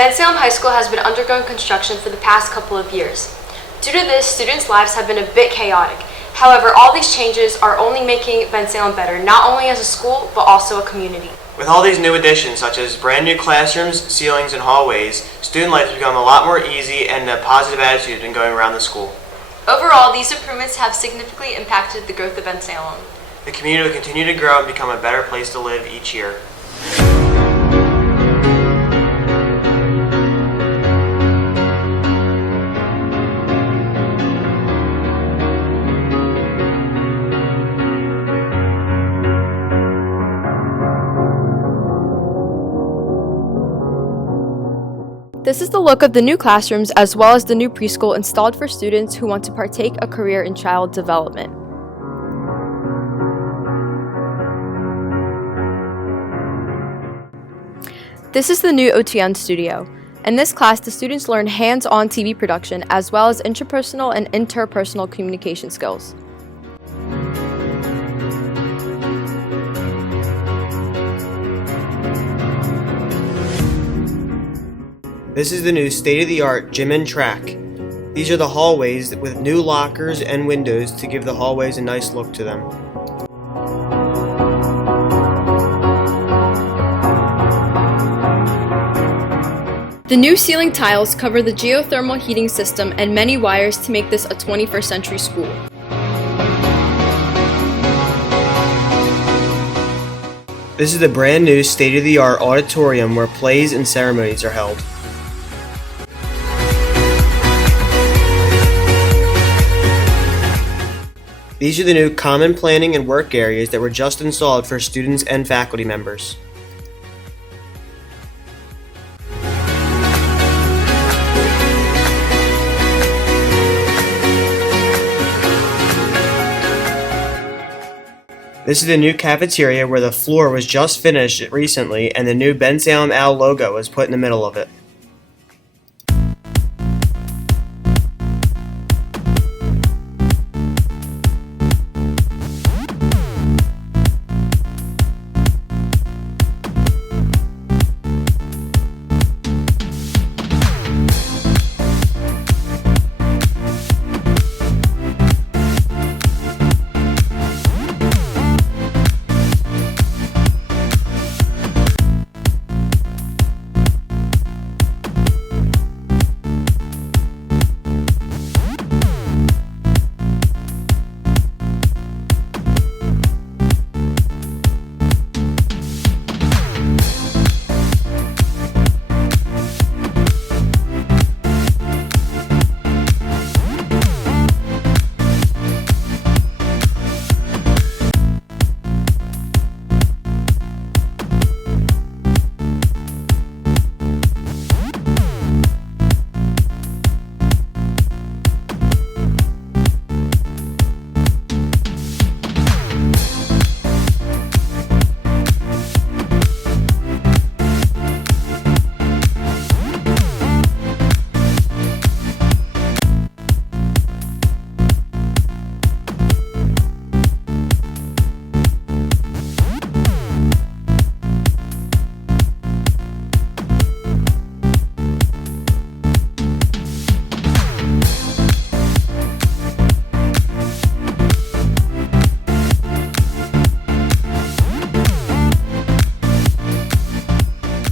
Bensalem High School has been undergoing construction for the past couple of years. Due to this, students' lives have been a bit chaotic. However, all these changes are only making Bensalem better, not only as a school, but also a community. With all these new additions, such as brand new classrooms, ceilings, and hallways, student life has become a lot more easy and a positive attitude in going around the school. Overall, these improvements have significantly impacted the growth of Bensalem. The community will continue to grow and become a better place to live each year. This is the look of the new classrooms as well as the new preschool installed for students who want to partake a career in child development. This is the new OTN studio. In this class, the students learn hands-on TV production as well as intrapersonal and interpersonal communication skills. This is the new state-of-the-art gym and track. These are the hallways with new lockers and windows to give the hallways a nice look to them. The new ceiling tiles cover the geothermal heating system and many wires to make this a 21st century school. This is the brand new state-of-the-art auditorium where plays and ceremonies are held. These are the new common planning and work areas that were just installed for students and faculty members. This is the new cafeteria where the floor was just finished recently and the new Bensalem Owl logo was put in the middle of it.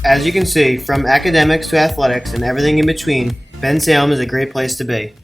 As you can see, from academics to athletics and everything in between, Bensalem is a great place to be.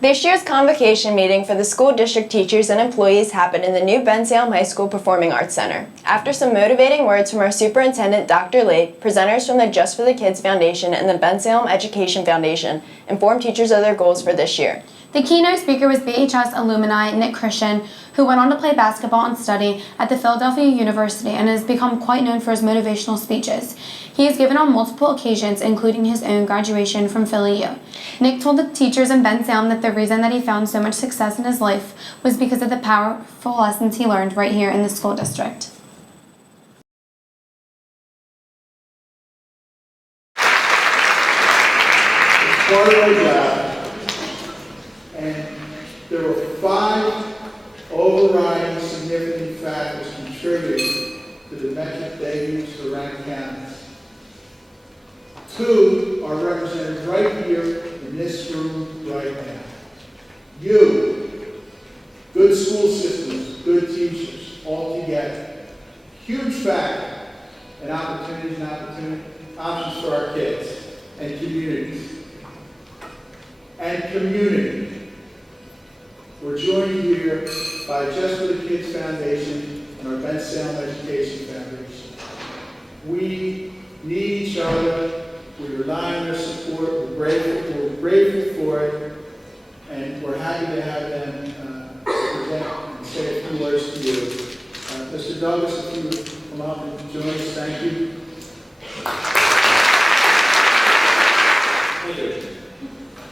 This year's Convocation meeting for the school district teachers and employees happened in the new Bensalem High School Performing Arts Center. After some motivating words from our superintendent, Dr. Lee, presenters from the Just for the Kids Foundation and the Bensalem Education Foundation informed teachers of their goals for this year. The keynote speaker was BHS alumni Nick Christian, who went on to play basketball and study at the Philadelphia University and has become quite known for his motivational speeches. He has given on multiple occasions, including his own graduation from Philly U. Nick told the teachers in Bensalem that the reason that he found so much success in his life was because of the powerful lessons he learned right here in the school district. Part of our job, and there were 5 overriding significant factors contributing to the metric they use to rank counties. Two are represented right here in this room right now. You, good school systems, good teachers, all together. Huge factor in options for our kids and communities. And community. We're joined here by Just for the Kids Foundation and our Bensalem Education Foundation. We need each other. We rely on their support. We're grateful for it. And we're happy to have them present and say a few words to you. Mr. Douglas, if you would come up and join us, thank you. Thank you.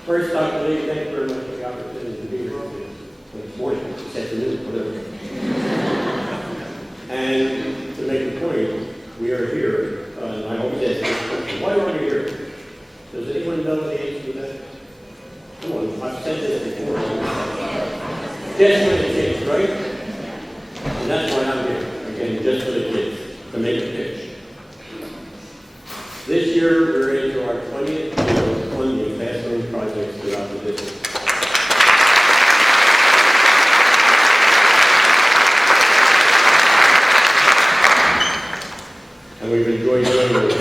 First, Dr. Lee, thank you very much for the opportunity to be here this morning, this afternoon, whatever. And to make the point, we are here, and I always ask this question, why are we here? Does anyone know the answer to that? Come on, I've said this before. Just for the kids, right? And that's why I'm here, again, just for the kids, to make a pitch. This year, we're into our 20th year of funding classroom projects throughout the district. And we've enjoyed doing those.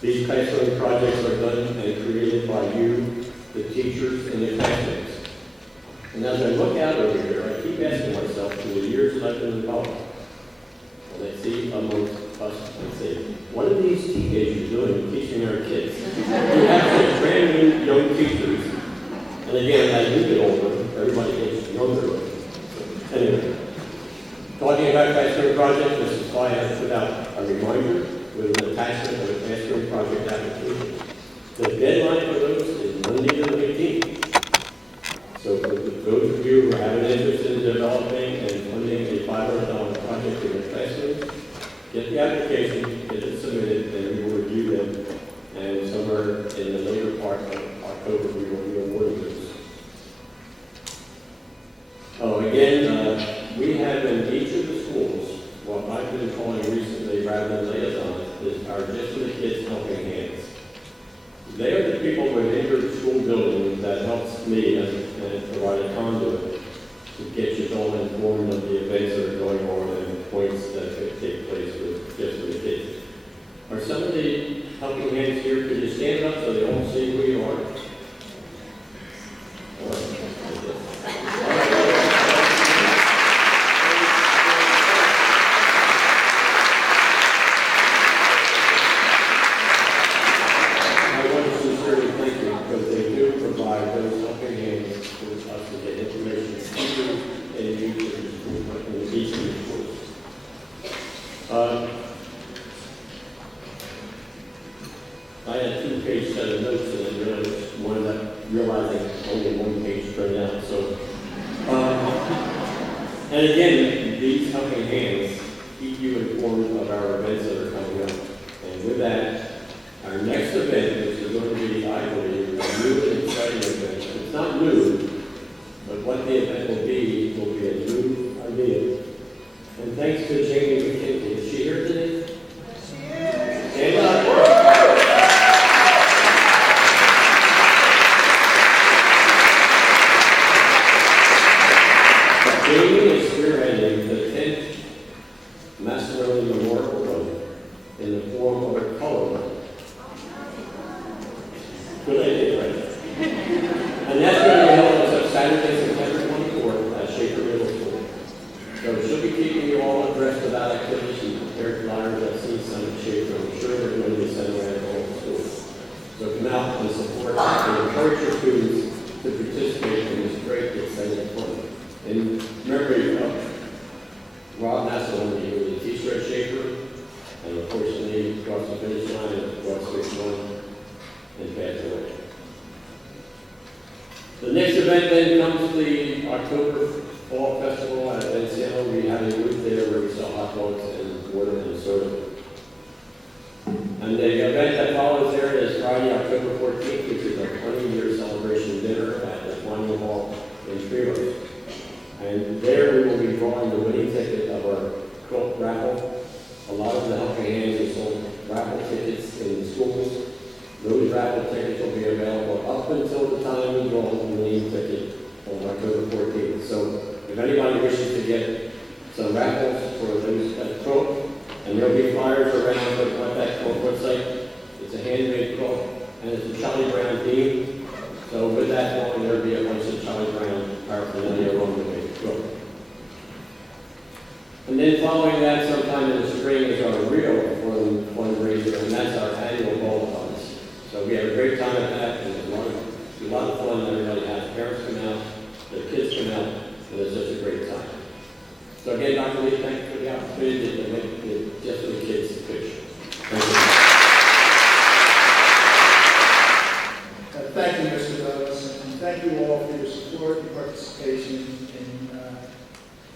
These classroom projects are done and created by you, the teachers, and the classmates. And as I look out over here, I keep asking myself, through the years that I've been involved, when I see amongst us and say, what are these teenagers doing teaching our kids? We have such brand new young teachers. And again, as we get older, everybody gets younger. Anyway, talking about classroom projects, this is why I put out a reminder with an attachment of a classroom project application. The deadline for those is Monday the 15th. So for those of you who have an interest in developing and funding a $500 project in your classroom, get the application, get it submitted, and we will review them. And somewhere in the later part of October, we will be awarding those. Oh, again, we have in each of the schools, what I've been calling recently, rather than liaisons, is our Just for the Kids Helping Hands. They are the people within your school building that helps me and provide a conduit to get you all informed of the events that are going on and points that could take place with Just for the Kids. Are some of the helping hands here? Could you stand up so they all see who you are? I had 2-page set of notes and then realized realizing only one page turned out. So, and again, these helping hands keep you informed of our events that are coming up. And with that, our next event, which is going to be, I believe, a new and exciting event. It's not new, but what the event will be a new idea. And thanks to Jamie McKinney. Is she here today? She is. Stand up. Jamie is spearheading the 10th Massarelli Memorial Run in the form of a color run. Good idea, right? And that's going to be held on Saturday, September 24th at Shaker Middle School. So she'll be keeping you all abreast of that activity. She prepared flyers at some at Shaker. I'm sure they're going to be sent around all the schools. So come out and support and encourage your students to participate in this great, exciting fun. In memory of Rob Nassau, he was a teacher at Shaker, and unfortunately crossed the finish line at West 61 and passed away. The next event then comes the October Fall Festival at Bensalem. We have a booth there where we sell hot dogs and water and soda. And the event that follows there is Friday, October 14th, which is our 20-year celebration dinner at the Volleyball Hall in Fremont. And there we will be drawing the winning ticket of our quilt raffle. A lot of the helping hands have sold raffle tickets in schools handmade quilt, and it's a Charlie Brown theme. So with that, there'll be a bunch of Charlie Brown paraphernalia along with the quilt. And then following that, sometime in the spring, is our real fundraiser, and that's our annual ball funds. So we have a great time at that, and it's a lot of fun. Everybody has parents come out, their kids come out, and it's such a great time. So again, Dr. Lee, thank you for the opportunity to make it just for the kids to pitch. Thank you. Thank you, Mr. Douglas, and thank you all for your support and participation in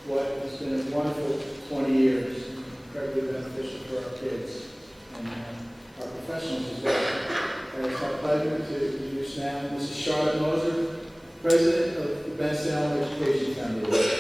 what has been a wonderful 20 years, incredibly beneficial for our kids and our professionals as well. And it's my pleasure to introduce now Mrs. Charlotte Moser, President of the Bensalem Education Foundation.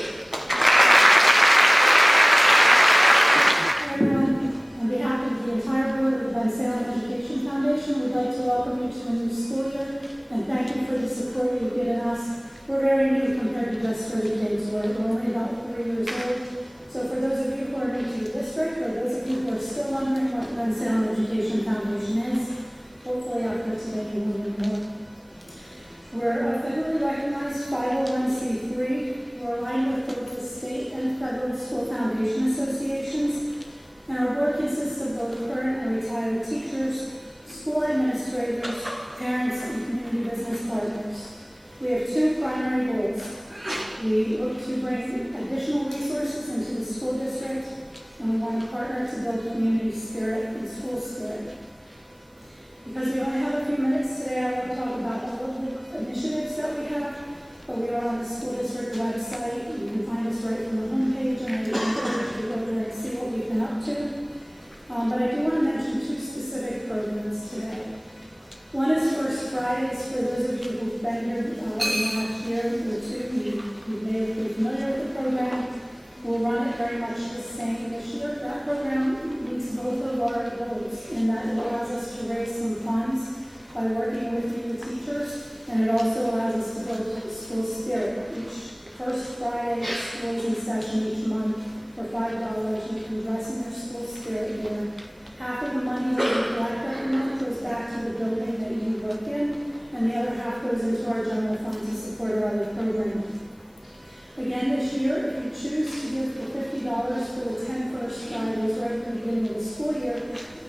On behalf of the entire board of the Bensalem Education Foundation, we'd like to welcome you to a new school year and thank you for the support you've given us. We're very new compared to just 30 kids. We're only about 3 years old. So for those of you who are new to the district, or those of you who are still wondering what the Bensalem Education Foundation is, hopefully after today you will know more. We're a federally recognized 501c3. We're aligned with both the state and federal school foundation associations. And our board consists of both current and retired teachers, school administrators, parents, and community business partners. We have two primary goals. We look to bring additional resources into the school district, and we want to partner to build community spirit and school spirit. Because we only have a few minutes today, I want to talk about all of the initiatives that we have, but we are on the school district website. You can find us right from the homepage, and I encourage you to go there and see what we've been up to. But I do want to mention two specific programs today. One is First Fridays. For those of you who've been here in the last year or two, you may be familiar with the program. We'll run it very much the same this year. That program meets both of our goals in that it allows us to raise some funds by working with you, the teachers, and it also allows us to build school spirit. Each first Friday, school is in session each month for $5. You can invest in their school spirit dinner. Half of the money that we collect every month goes back to the building that you work in, and the other half goes into our general fund to support our other programs. Again, this year, if you choose to give the $50 for the 10 First Fridays right at the beginning of the school year,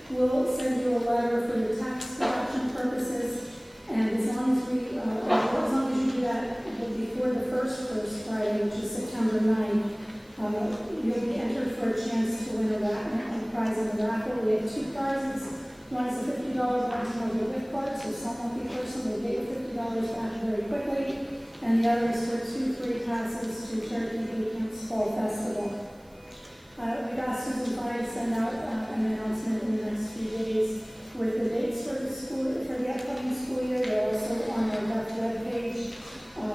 we'll send you a letter for your tax deduction purposes, and as long as you do that before the first Friday, which is September 9th, you'll be entered for a chance to win a prize in the raffle. We have two prizes. One is a $50 Bensalem gift card, so some lucky person will get $50 back very quickly. And the other is for 2 free passes to Cherokee Bay Camp's Fall Festival. We've asked Susan Fry to send out an announcement in the next few days with the dates for the upcoming school year. They're also on our web page,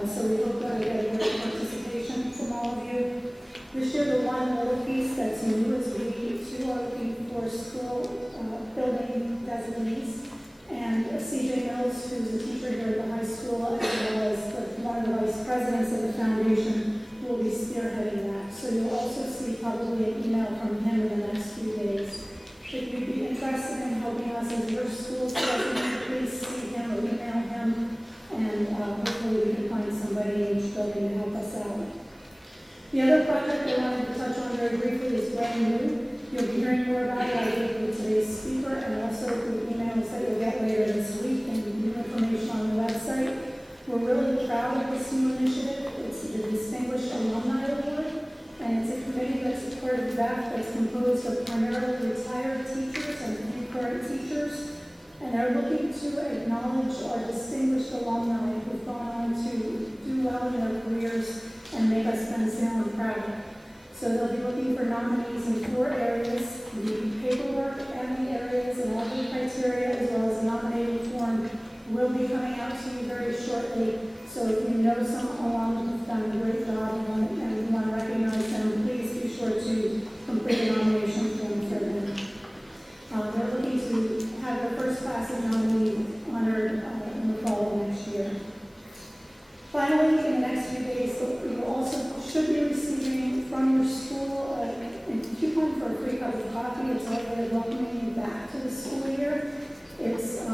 so we hope that we get a great participation from all of you. This year, the one little piece that's new is we too are looking for school building designees. And C.J. Mills, who's a teacher here at the high school, as well as one of the vice presidents of the foundation, will be spearheading that. So you'll also see probably an email from him in the next few days. If you'd be interested in helping us as your school president, please see him or email him, and hopefully we can find somebody in each building to help us out. The other project I wanted to touch on very briefly is brand new. You'll be hearing more about it either with today's speaker and also through emails that you'll get later this week and new information on the website. We're really proud of this new initiative. It's the Distinguished Alumni Award, and it's a committee that's part of that that's composed of primarily retired teachers and current teachers. And they're looking to acknowledge our distinguished alumni who've gone on to do well in their careers and make us Bensalem proud. So they'll be looking for nominees in 4 areas: the paperwork and the areas and all the criteria, as well as the nominating form, will be coming out to you very shortly. So if you know someone alum who's done a great job and you want to recognize them, please be sure to complete a nomination form for them. They're looking to have their first class of nominee honored in the fall of next year. Finally, in the next few days, you also should be receiving from your school a coupon for a free cup of coffee. It's our way of welcoming you back to the school year. It's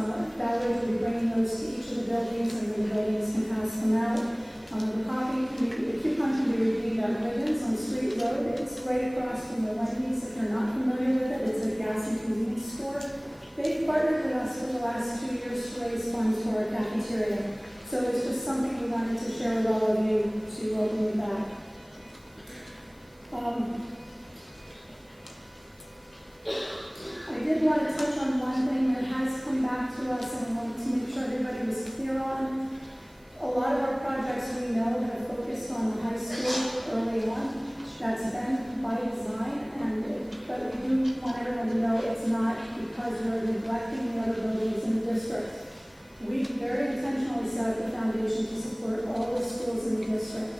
the buildings, and then the buildings can pass them out. The coupon can be redeemed at Wiggins on Street Road. It's right across from the Wendy's. If you're not familiar with it, it's a gas and convenience store. They've partnered with us for the last 2 years to raise funds for our cafeteria. So it's just something we wanted to share with all of you to open with that. I did want to touch on one thing that has come back to us and I wanted to make sure everybody was clear on. A lot of our projects we know have focused on the high school early on. That's been by design, but we do want everyone to know it's not because we're neglecting the other buildings in the district. We very intentionally set up the foundation to support all the schools in the district.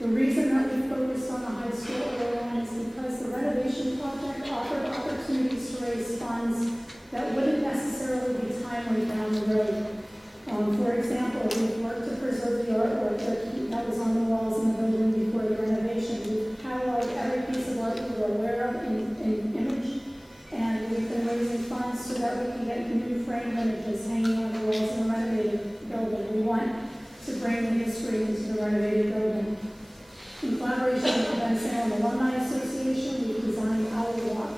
The reason that we focused on the high school early on is because the renovation project offered opportunities to raise funds that wouldn't necessarily be timely down the road. For example, we've worked to preserve the artwork that was on the walls in the building before the renovation. We've cataloged every piece of art we were aware of in image, and we've been raising funds so that we can get new framed images hanging on the walls in the renovated building. We want to bring the history into the renovated building. In collaboration with the Bensalem Alumni Association, we've designed our walk,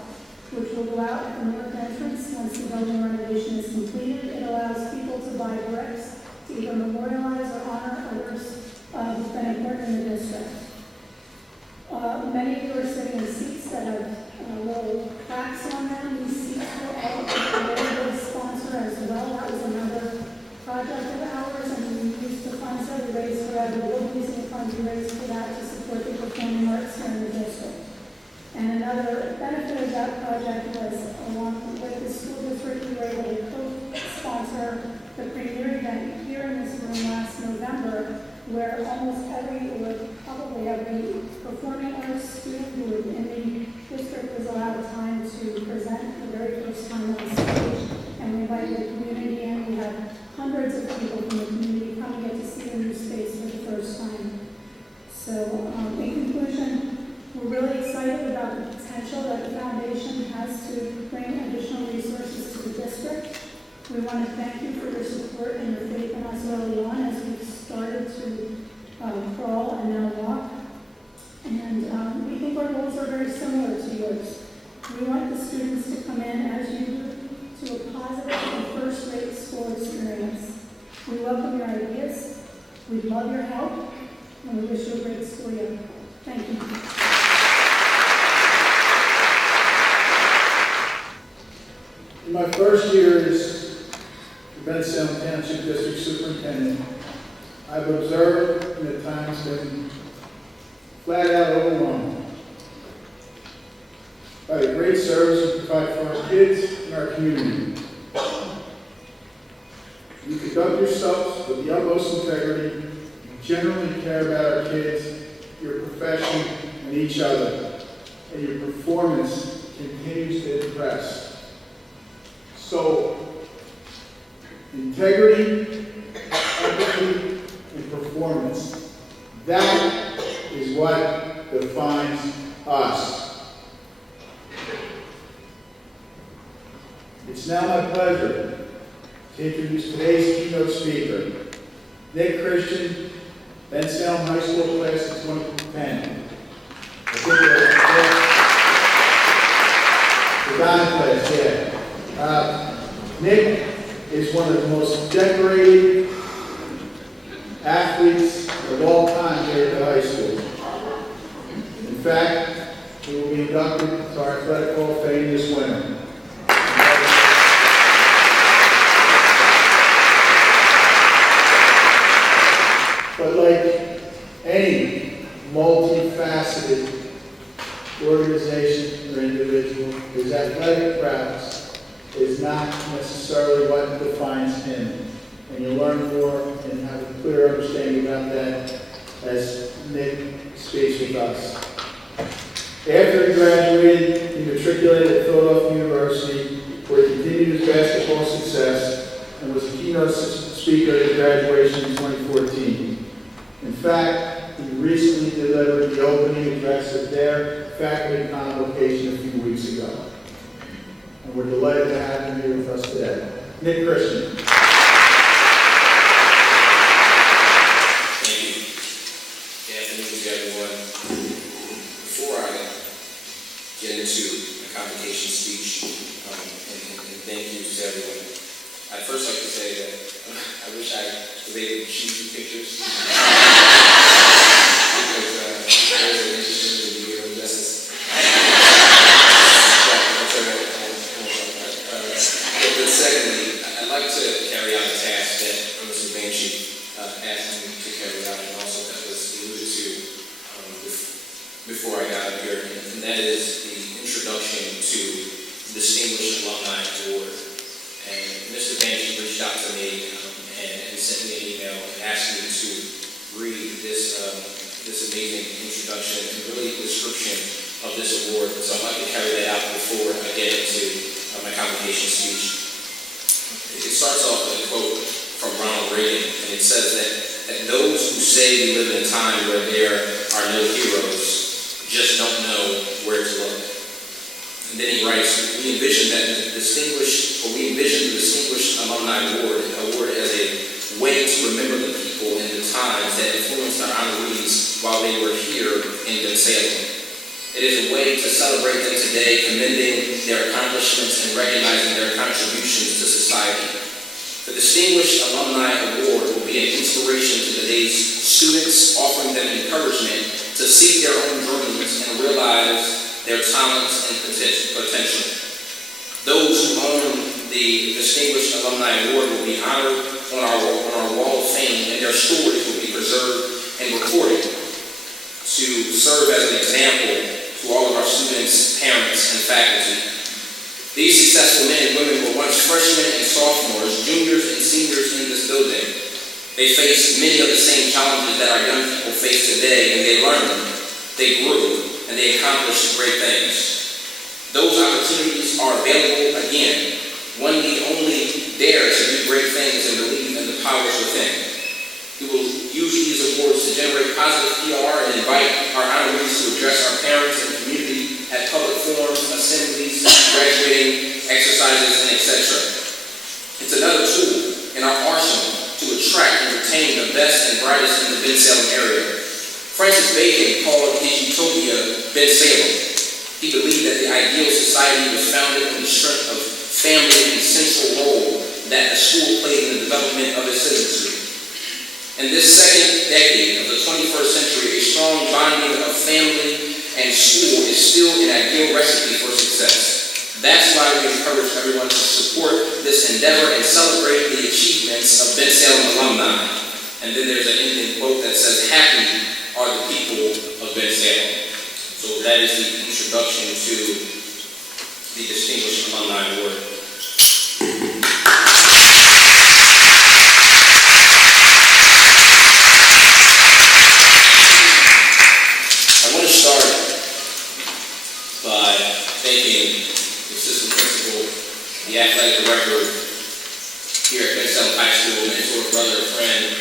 which will go out at the north entrance once the building renovation is completed. It allows people to buy bricks to either memorialize or honor others who've been important in the district. Many of you are sitting in seats that have little cracks on them. These seats were all a very good sponsor as well. That was another project of ours, and we used the funds that we raised for that. We're using the funds we raised for that to support the performing arts here in the district. And another benefit of that project was, along with the school district, we were able to co-sponsor the premier event here in this room last November, where probably every performing arts student who was in the district was allowed time to present for the very first time on stage. And we invited the community in. We had hundreds of people from the community come and get to see the new space for the first time. So, in conclusion, we're really excited about the potential that the foundation has to bring additional resources to the district. We want to thank you for your support and your faith in us early on as we've started to crawl and now walk. And we think our goals are very similar to yours. We want the students to come in, as you do, to a positive and first-rate school experience. We welcome your ideas, we love your help, and we wish you a great school year. Thank you. In my first year as the Bensalem Township District Superintendent, I've observed and at times been flat out overwhelmed by the great service we provide for our kids and our community. You conduct yourselves with the utmost integrity, you genuinely care about our kids, your profession, and each other, and your performance continues to impress. So, integrity, empathy, and performance, that is what defines us. It's now my pleasure to introduce today's keynote speaker, Nick Christian, Bensalem High School class of 2010. The Donna class, yeah. Nick is one of the most decorated athletes of all time here at the high school. In fact, he will be inducted to our Athletic Hall of Fame this winter. But like any multifaceted organization or individual, his athletic prowess is not necessarily what defines him. And you'll learn more and have a clear understanding about that as Nick speaks with us. After he graduated, he matriculated at Philadelphia University, where he continued his basketball success and was a keynote speaker at graduation in 2014. In fact, he recently delivered the opening address of their faculty convocation a few weeks ago. And we're delighted to have him here with us today. Nick Christian. wish I was able to shoot you pictures. Because there's an interesting video of justice. But secondly, I'd like to carry out a task that Mr. Banshee asked me to carry out, and also that was alluded to before I got here, and that is the introduction to Distinguished Alumni Award. And Mr. Banshee reached out to me and sent me an email and asked me to read this amazing introduction and really description of this award. So I'd like to carry that out before I get into my convocation speech. It starts off with a quote from Ronald Reagan, and it says that those who say we live in a time where there are no heroes just don't know where to look. And then he writes, we envision the Distinguished Alumni Award as a way to remember the people and the times that influenced our honorees while they were here in Bensalem. It is a way to celebrate them today, commending their accomplishments and recognizing their contributions to society. The Distinguished Alumni Award will be an inspiration to today's students, offering them encouragement to seek their own dreams and realize their talents and potential. Those who own the Distinguished Alumni Award will be honored on our wall of fame, and their stories will be preserved and recorded to serve as an example to all of our students, parents, and faculty. These successful men and women were once freshmen and sophomores, juniors and seniors in this building. They faced many of the same challenges that our young people face today, and they learned, they grew, and they accomplished great things. Those opportunities are available again. One need only dare to do great things and believe in the powers within. We will use these awards to generate positive PR and invite our honorees to address our parents and community at public forums, assemblies, graduating exercises, and etc. It's another tool in our arsenal to attract and retain the best and brightest in the Bensalem area. Francis Bacon called his utopia Bensalem. He believed that the ideal society was founded on the strength of family and central role that the school played in the development of its citizenry. In this second decade of the 21st century, a strong bonding of family and school is still an ideal recipe for success. That's why we encourage everyone to support this endeavor and celebrate the achievements of Bensalem alumni. And then there's an ending quote that says, happy are the people of Bensalem. So that is the introduction to the Distinguished Alumni Award. I want to start by thanking the assistant principal, the athletic director here at Bensalem High School, mentor, brother, friend,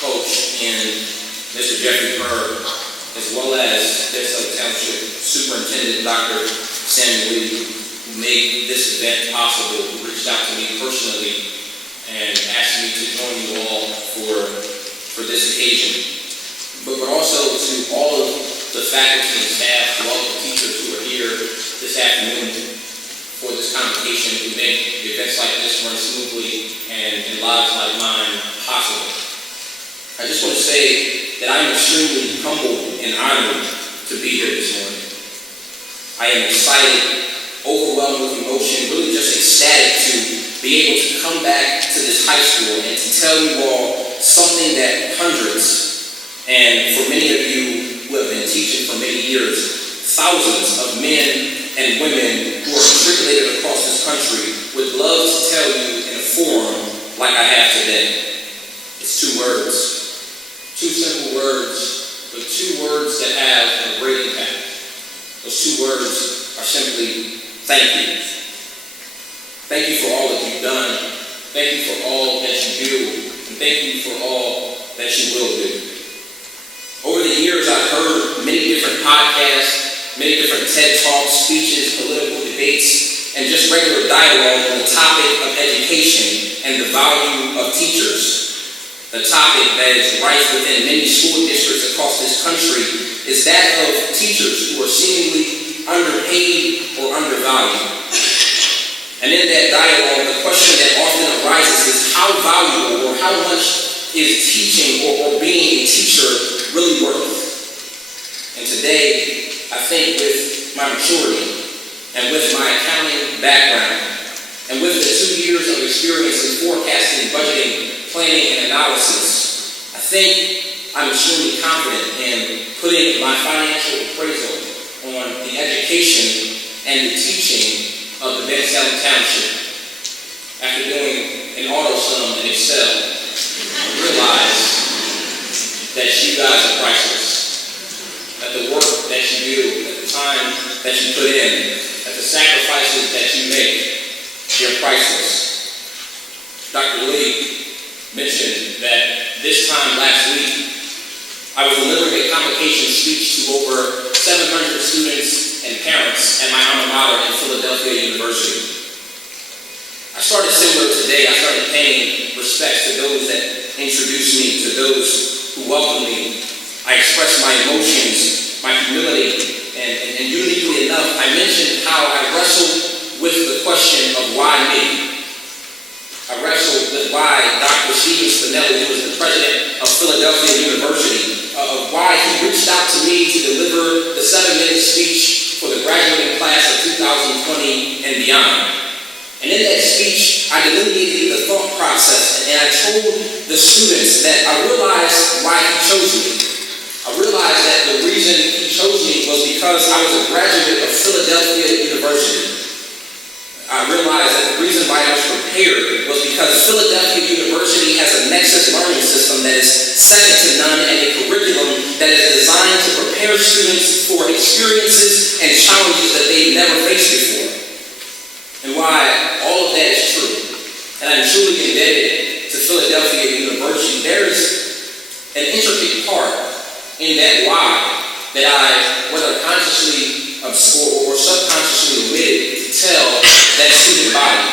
coach, and Mr. Jeffrey Burr, as well as Bensalem Township Superintendent Dr. Samuel Lee, who made this event possible, who reached out to me personally and asked me to join you all for this occasion. But also to all of the faculty and staff, to all of the teachers who are here this afternoon for this convocation, who make events like this run smoothly and lives like mine possible. I just want to say that I'm extremely humbled and honored to be here this morning. I am excited, overwhelmed with emotion, really just ecstatic to be able to come back to this high school and to tell you all something that hundreds, and for many of you who have been teaching for many years, thousands of men and women who are matriculated across this country would love to tell you in a forum like I have today. It's two words. Two simple words, but two words that have a great impact. Those two words are simply thank you. Thank you for all that you've done. Thank you for all that you do. And thank you for all that you will do. Over the years, I've heard many different podcasts, many different TED Talks, speeches, political debates, and just regular dialogue on the topic of education and the value of teachers. The topic that is rife within many school districts across this country is that of teachers who are seemingly underpaid or undervalued. And in that dialogue, the question that often arises is how valuable or how much is teaching or being a teacher really worth? And today, I think with my maturity and with my accounting background and with the 2 years of experience in forecasting, budgeting, planning, and analysis, I think I'm extremely confident in putting my financial appraisal on the education and the teaching of the Bensalem Township. After doing an auto sum in Excel, I realized that you guys are priceless. That the work that you do, at the time that you put in, at the sacrifices that you make, they're priceless. Dr. Lee mentioned that this time last week, I was delivering a convocation speech to over 700 students and parents at my alma mater in Philadelphia University. I started similar today. I started paying respect to those that introduced me, to those who welcomed me. I expressed my emotions, my humility, and uniquely enough, I mentioned how I wrestled with the question of why me. I wrestled with why Dr. Stephen Spinelli, who was the president of Philadelphia University, of why he reached out to me to deliver the 7-minute speech for the graduating class of 2020 and beyond. And in that speech, I delineated the thought process, and I told the students that I realized why he chose me. I realized that the reason he chose me was because I was a graduate of Philadelphia University. I realized that the reason why I was prepared was because Philadelphia University has a Nexus learning system that is second to none and a curriculum that is designed to prepare students for experiences and challenges that they've never faced before. And why all of that is true. And I'm truly indebted to Philadelphia University. There's an intricate part in that why that I, whether consciously or subconsciously omitted to tell that student body.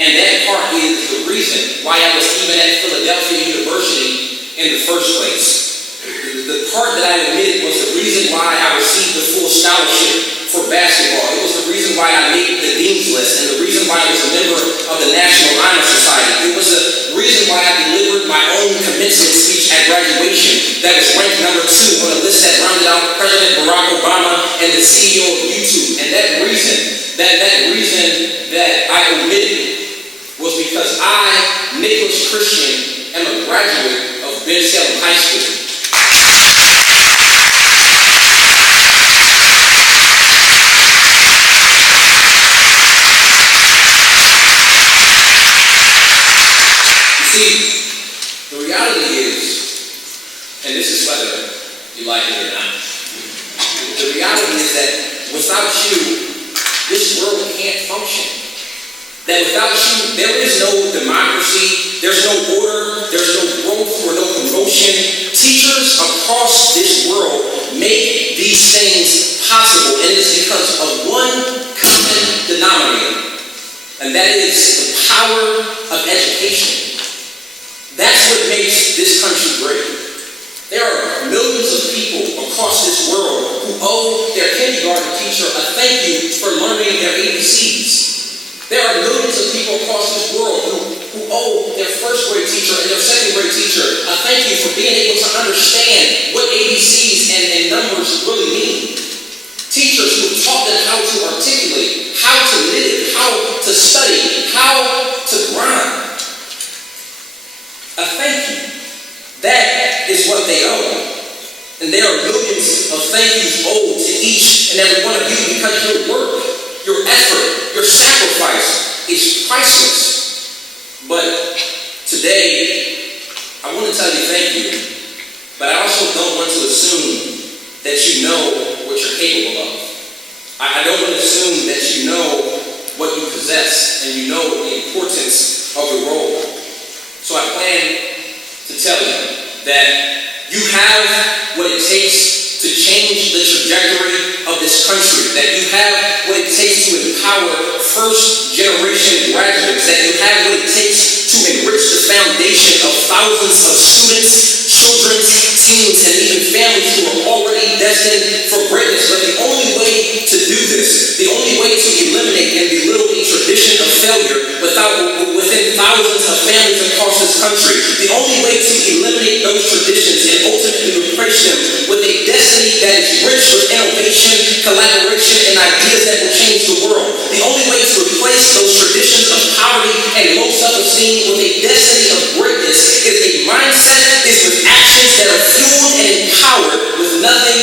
And that part is the reason why I was even at Philadelphia University in the first place. The part that I omitted was the reason why I received the full scholarship for basketball. It was the reason why I made the Dean's List and the reason why I was a member of the National Honor Society. It was the reason why I delivered my own commencement speech at graduation that was ranked number 2 on a list that rounded out President Barack Obama and the CEO of YouTube. And that reason that I omitted was because I, Nicholas Christian, am a graduate of Bensalem High School. The reality is, and this is whether you like it or not, the reality is that without you, this world can't function. That without you, there is no democracy, there's no order, there's no growth or no promotion. Teachers across this world make these things possible, and it's because of one common denominator, and that is the power of education. That's what makes this country great. There are millions of people across this world who owe their kindergarten teacher a thank you for learning their ABCs. There are millions of people across this world who owe their first grade teacher and their second grade teacher a thank you for being able to understand what ABCs and numbers really mean. Teachers who taught them how to articulate, how to live, how to study, how to grind. A thank you. That is what they owe. And there are millions of thank yous owed to each and every one of you because your work, your effort, your sacrifice is priceless. But today, I want to tell you thank you, but I also don't want to assume that you know what you're capable of. I don't want to assume that you know what you possess and you know the importance of your role. So I plan to tell you that you have what it takes to change the trajectory of this country, that you have what it takes to empower first-generation graduates, that you have what it takes to enrich the foundation of thousands of students, children, teens, and even families who are already destined for greatness. But the only way to do this, the only way to eliminate and belittle a tradition of failure within thousands of families families across this country. The only way to eliminate those traditions and ultimately replace them with a destiny that is rich with innovation, collaboration, and ideas that will change the world. The only way to replace those traditions of poverty and low self-esteem with a destiny of greatness is a mindset, is with actions that are fueled and empowered with nothing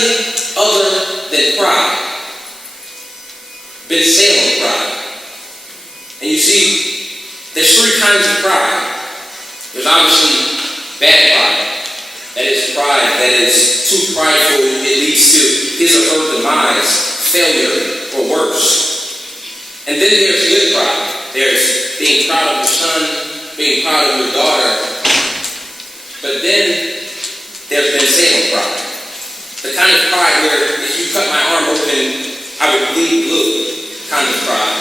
other than pride. Bensalem pride. And you see, there's three kinds of pride. There's obviously bad pride. That is pride that is too prideful, it leads to his or her demise, failure, or worse. And then there's good pride. There's being proud of your son, being proud of your daughter. But then there's Bensalem pride. The kind of pride where if you cut my arm open, I would bleed blue kind of pride.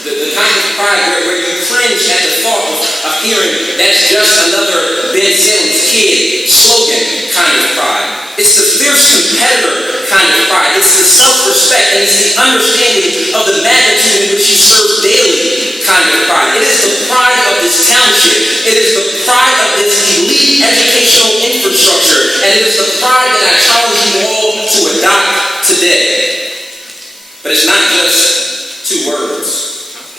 The kind of pride where you cringe at the thought of hearing that's just another Bensalem's kid slogan kind of pride. It's the fierce competitor kind of pride. It's the self-respect and it's the understanding of the magnitude in which you serve daily kind of pride. It is the pride of this township. It is the pride of this elite educational infrastructure. And it is the pride that I challenge you all to adopt today. But it's not just two words.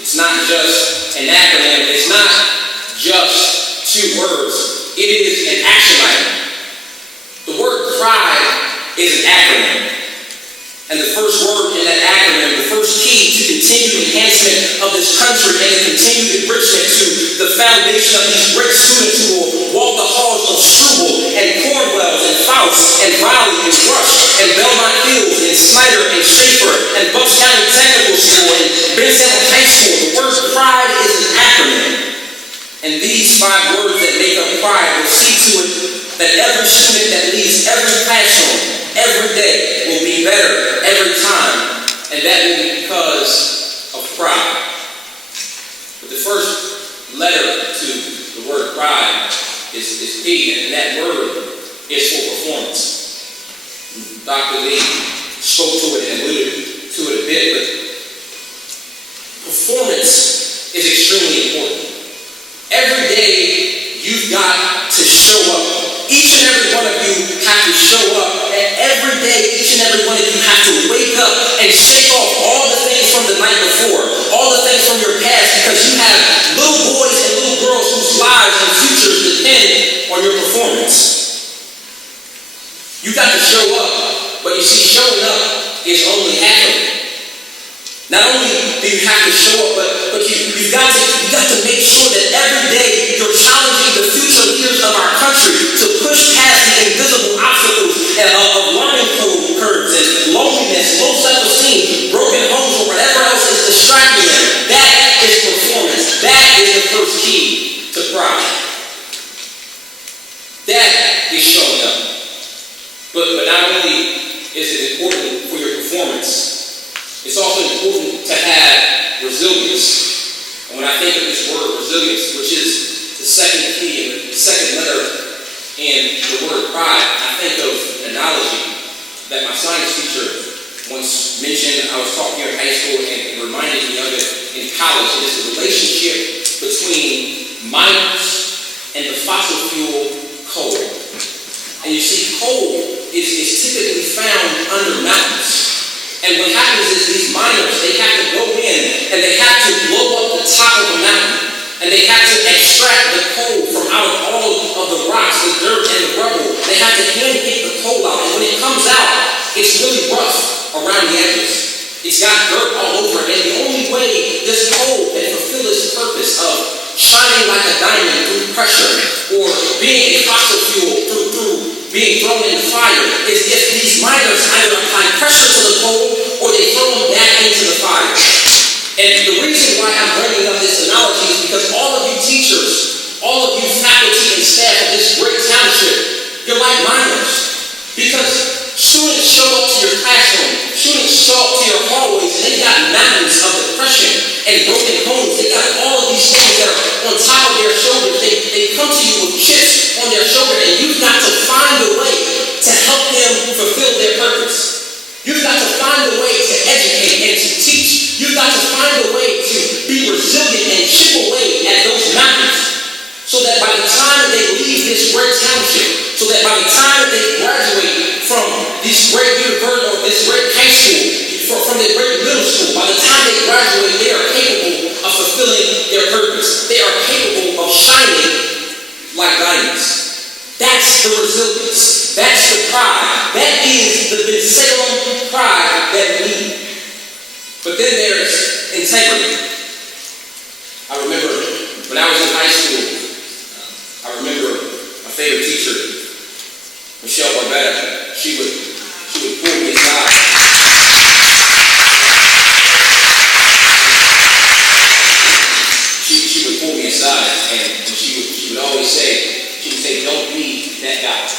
It's not just an acronym. It's not just two words. It is an action item. The word pride is an acronym. And the first word in that acronym, the first key to continued enhancement of this country and the continued enrichment to the foundation of these great students who will walk the halls of Struble and Cornwells and Faust and Raleigh and Rush and Belmont Hills and Snyder and Schaefer and Bucks County Technical School and Bensalem High School. The word pride is an acronym. And these 5 words that make up pride will see to it that every student that leaves every classroom every day will be better every time, and that will be because of pride. But the first letter to the word pride is P, and that word is for performance. Dr. Lee spoke to it and alluded to it a bit, but performance is extremely important. Every day you've got to show up. Each and every one of you have to show up, and every day each and every one of you have to wake up and shake off all the things from the night before, all the things from your past, because you have little boys and little girls whose lives and futures depend on your performance. You got to show up, but you see, showing up is only half of it. Not only do you have to show up, but you've got to make sure that every day you're challenging the future leaders of our country to push past the invisible obstacles of learning curves and loneliness, low self-esteem, broken homes, or whatever else is distracting them. That is performance. That is the first key to pride. That is showing up. But not only is it important for your performance, it's also important to have resilience. And when I think of this word resilience, which is the second key and the second letter in the word pride, I think of an analogy that my science teacher once mentioned. I was taught here in high school and it reminded me of it in college. It is the relationship between miners and the fossil fuel coal. And you see, coal is typically found under mountains. And what happens is these miners, they have to go in and they have to blow up the top of the mountain. And they have to extract the coal from out of all of the rocks, the dirt, and the rubble. They have to hand pick the coal out. And when it comes out, it's really rough around the edges. It's got dirt all over it. And the only way this coal can fulfill its purpose of shining like a diamond through pressure or being a fossil fuel through being thrown in the fire is if these miners either apply pressure to the coal or they throw them back into the fire. And the reason why I'm bringing up this analogy is because all of you teachers, all of you faculty and staff of this great township, you're like miners. Because students show up to your classroom, students show up to your hallways, and they got mountains of depression and broken homes. They got all of these things that are on top of their shoulders. They come to you with chips on their shoulder, and you've got to find a way to help them fulfill their purpose. You've got to find a way to educate and to teach. You've got to find a way to be resilient and chip away at those mountains so that by the time that they leave this great township, so that by the time that they graduate from this great university or this great high school, from their great middle school, by the time they graduate, they are capable of fulfilling their purpose. They are capable of shining like diamonds. That's the resilience. That's the pride. That is the Bensalem pride that we need. But then there's integrity. I remember when I was in high school, I remember my favorite teacher, Michelle Barbetta. She would pull me aside. She would pull me aside, and she would always say, "Don't be that guy."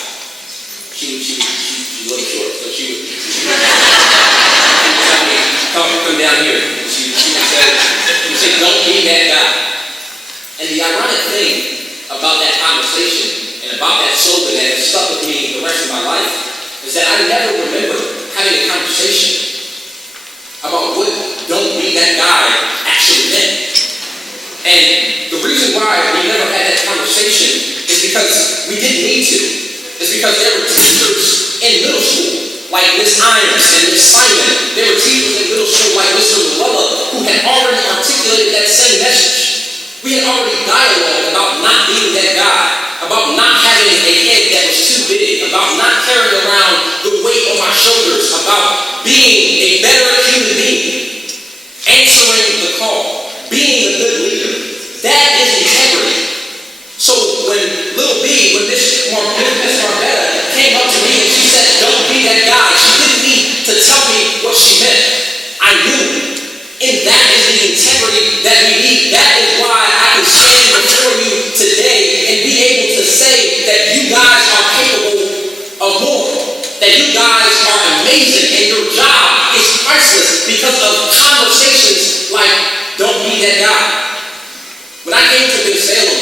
She's a little short, so she would tell me, come down here. She would say, "Don't be that guy." And the ironic thing about that conversation and about that slogan that has stuck with me the rest of my life is that I never remember having a conversation about what "don't be that guy" actually meant. And the reason why we never had that conversation is because we didn't need to. It's because there were teachers in middle school like Miss Irons and Miss Simon. There were teachers in middle school like Mr. Llewellyn who had already articulated that same message. We had already dialogued about not being that guy, about not having a head that was too big, about not carrying around the weight on my shoulders, about being a better human being, answering the call, being a good leader. That is integrity. So when little B, when Miss Marbetta came up to me and she said, "Don't be that guy," she didn't need to tell me what she meant. I knew it. And that is the integrity that we need. That is why I can stand before you today and be able to say that you guys are capable of more. That you guys are amazing and your job is priceless because of conversations like "Don't be that guy." When I came to Bensalem,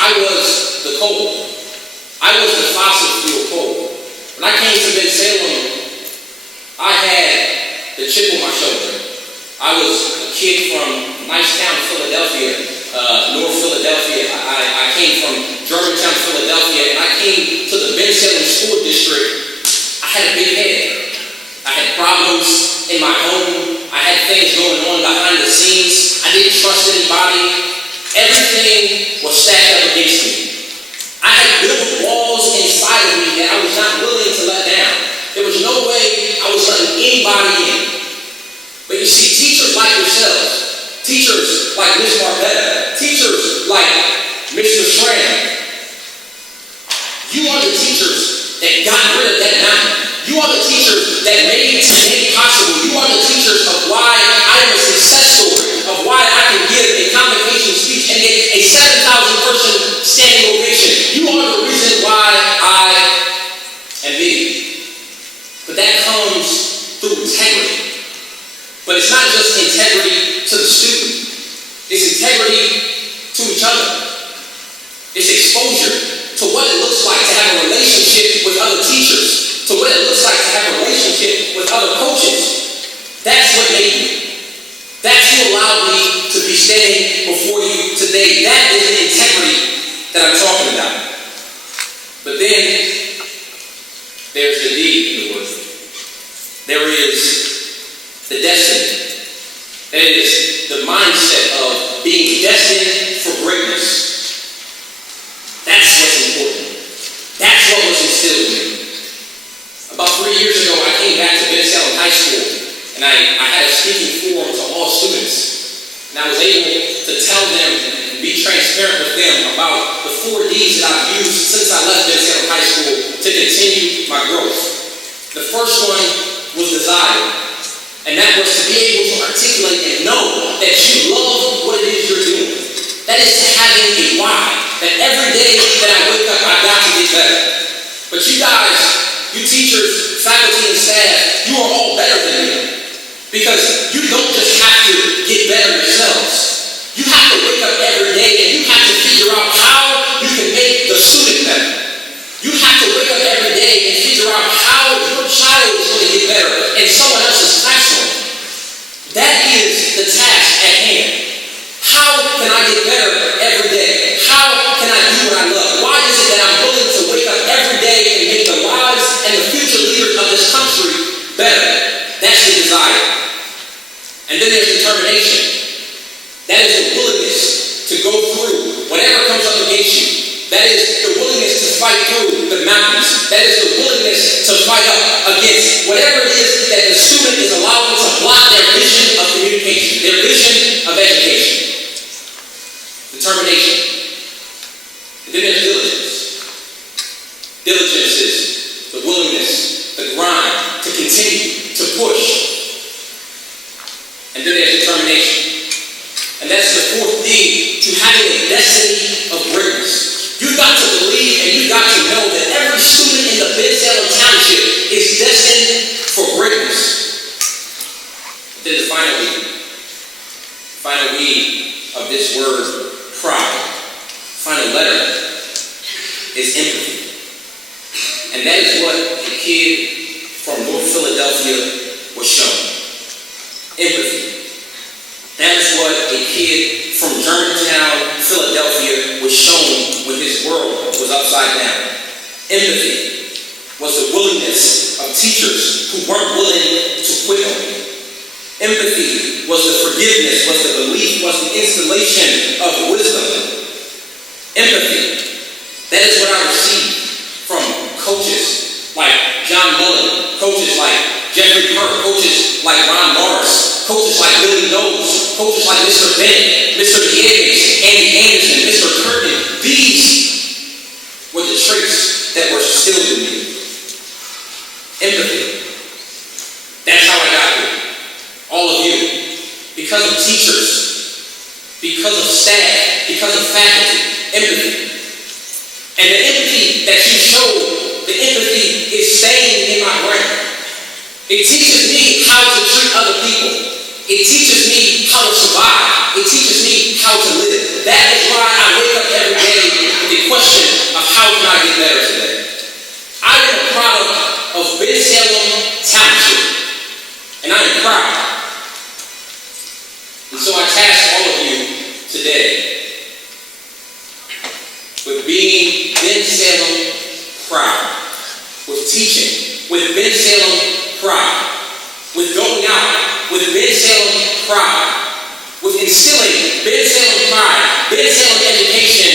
I was the coal. I was the fossil fuel coal. When I came to Bensalem, I had the chip on my shoulder. I was a kid from nice town, Philadelphia, North Philadelphia. I came from Germantown, Philadelphia, and I came to the Bensalem School District. I had a big head. I had problems in my home. I had things going on behind the scenes. I didn't trust anybody. Everything was stacked up against me. I had built walls inside of me that I was not willing to let down. There was no way I was letting anybody in. But you see, teachers like yourselves, teachers like Miss Barbetta, teachers like Mr. Schramm, you are the teachers that got rid of that mountain. You are the teachers that made it possible. You are the teachers of why I am a success story, of why I can give a convocation speech and get a 7,000-person standing ovation. You are the reason why I am me. But that comes through integrity. But it's not just integrity to the student. It's integrity to each other. It's exposure to what it looks like to have a relationship with other teachers, to what it looks like to have a relationship with other coaches. That's what made me. That's what allowed me to be standing before you today. That is the integrity that I'm talking about. But then there's the D in the word. There is the destiny. That is the mindset of being destined for greatness. That's what's important. That's what was instilled in me. About 3 years ago, I came back to Bensalem High School, and I had a speaking forum to all students. And I was able to tell them and be transparent with them about the 4 Ds that I've used since I left Bensalem High School to continue my growth. The first one was desire. And that was to be able to articulate and know that you love what it is you're doing. That is to having a why. That every day that I wake up, I got to get better. But you guys, you teachers, faculty, and staff, you are all better than me. Because you don't just have to get better yourselves. You have to wake up every day and you have to figure out how you can make the student better. You have to wake up every day and figure out how your child is going to get better in someone else's classroom. That is the task at hand. How can I get better every day? up against you. That is the willingness to fight through the mountains. That is the willingness to fight up against whatever it is that the student is allowing to block their vision of communication, their vision of education. Determination. And then there's diligence. Diligence is the willingness, the grind, to continue, to push. And then there's determination. And that's the fourth D to having a destiny of greatness. You've got to believe and you've got to know that every student in the Bensalem Township is destined for greatness. But then the final E of this word, pride, final letter is empathy. And that is what the kid from North Philadelphia was shown. Empathy. That is what a kid from Germantown, Philadelphia was shown when his world was upside down. Empathy was the willingness of teachers who weren't willing to quit on him. Empathy was the forgiveness, was the belief, was the installation of wisdom. Empathy. That is what I received from coaches like John Mullen, coaches like Jeffrey Kirk, coaches like Ron Morris, coaches like Billy Knowles, coaches like Mr. Bennett, Mr. Diegues, Andy Anderson, Mr. Curtin. These were the traits that were instilled in me. Empathy. That's how I got here. All of you. Because of teachers, because of staff, because of faculty. Empathy. And the empathy that you showed, the empathy is staying in my brain. It teaches me how to treat other people. It teaches me how to survive. It teaches me how to live. That is why I wake up every day with the question of how can I get better today. I am a product of Bensalem Township, and I am proud. And so I task all of you today with being Bensalem proud, with teaching, with Bensalem pride, with going out, with Bensalem pride, with instilling Bensalem pride, Bensalem education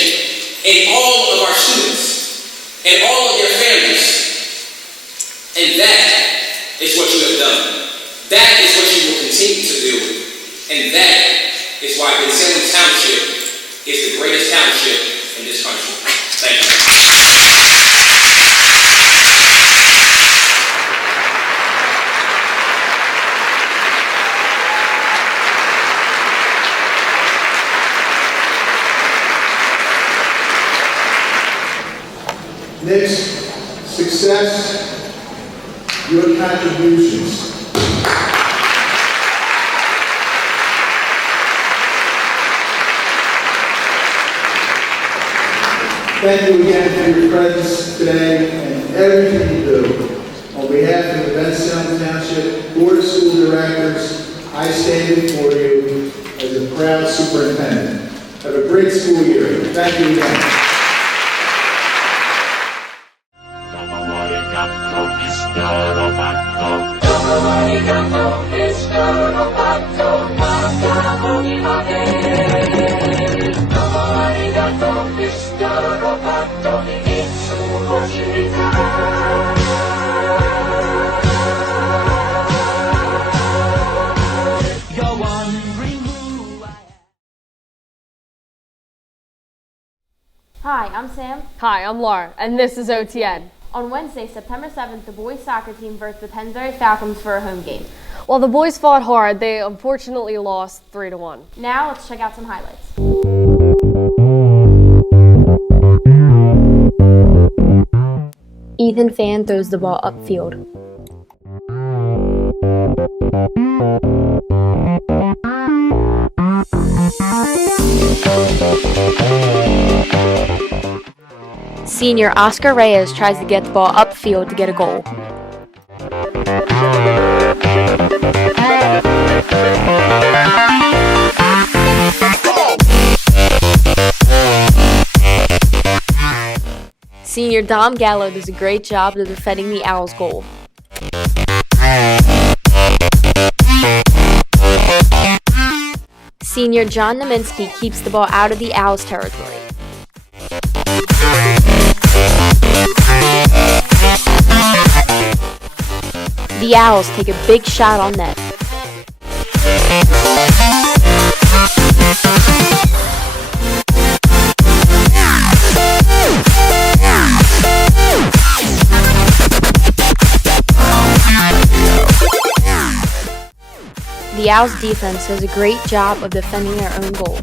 in all of our students and all of their families. And that is what you have done. That is what you will continue to do. And that is why Bensalem Township is the greatest township in this country. Thank you. Next, success, your contributions. Thank you again for your presence today and everything you do. On behalf of the Bensalem Township Board of School Directors, I stand before you as a proud superintendent. Have a great school year. Thank you again. Hi, I'm Sam. Hi, I'm Laura, and this is OTN. On Wednesday, September 7th, the boys soccer team versed the Pennsbury Falcons for a home game. While the boys fought hard, they unfortunately lost 3-1. Now let's check out some highlights. Ethan Fan throws the ball upfield. Senior Oscar Reyes tries to get the ball upfield to get a goal. Senior Dom Gallo does a great job of defending the Owls' goal. Senior John Naminsky keeps the ball out of the Owls' territory. The Owls take a big shot on net. The Owls defense does a great job of defending their own goal.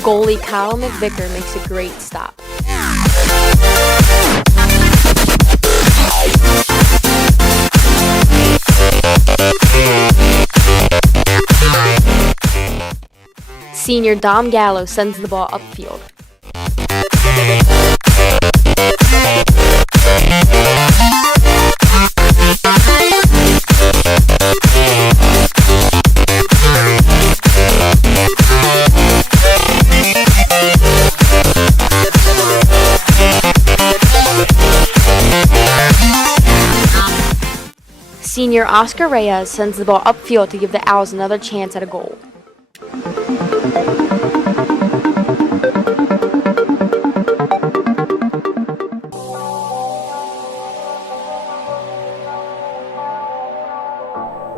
Goalie Kyle McVicker makes a great stop. Senior Dom Gallo sends the ball upfield. Senior Oscar Reyes sends the ball upfield to give the Owls another chance at a goal.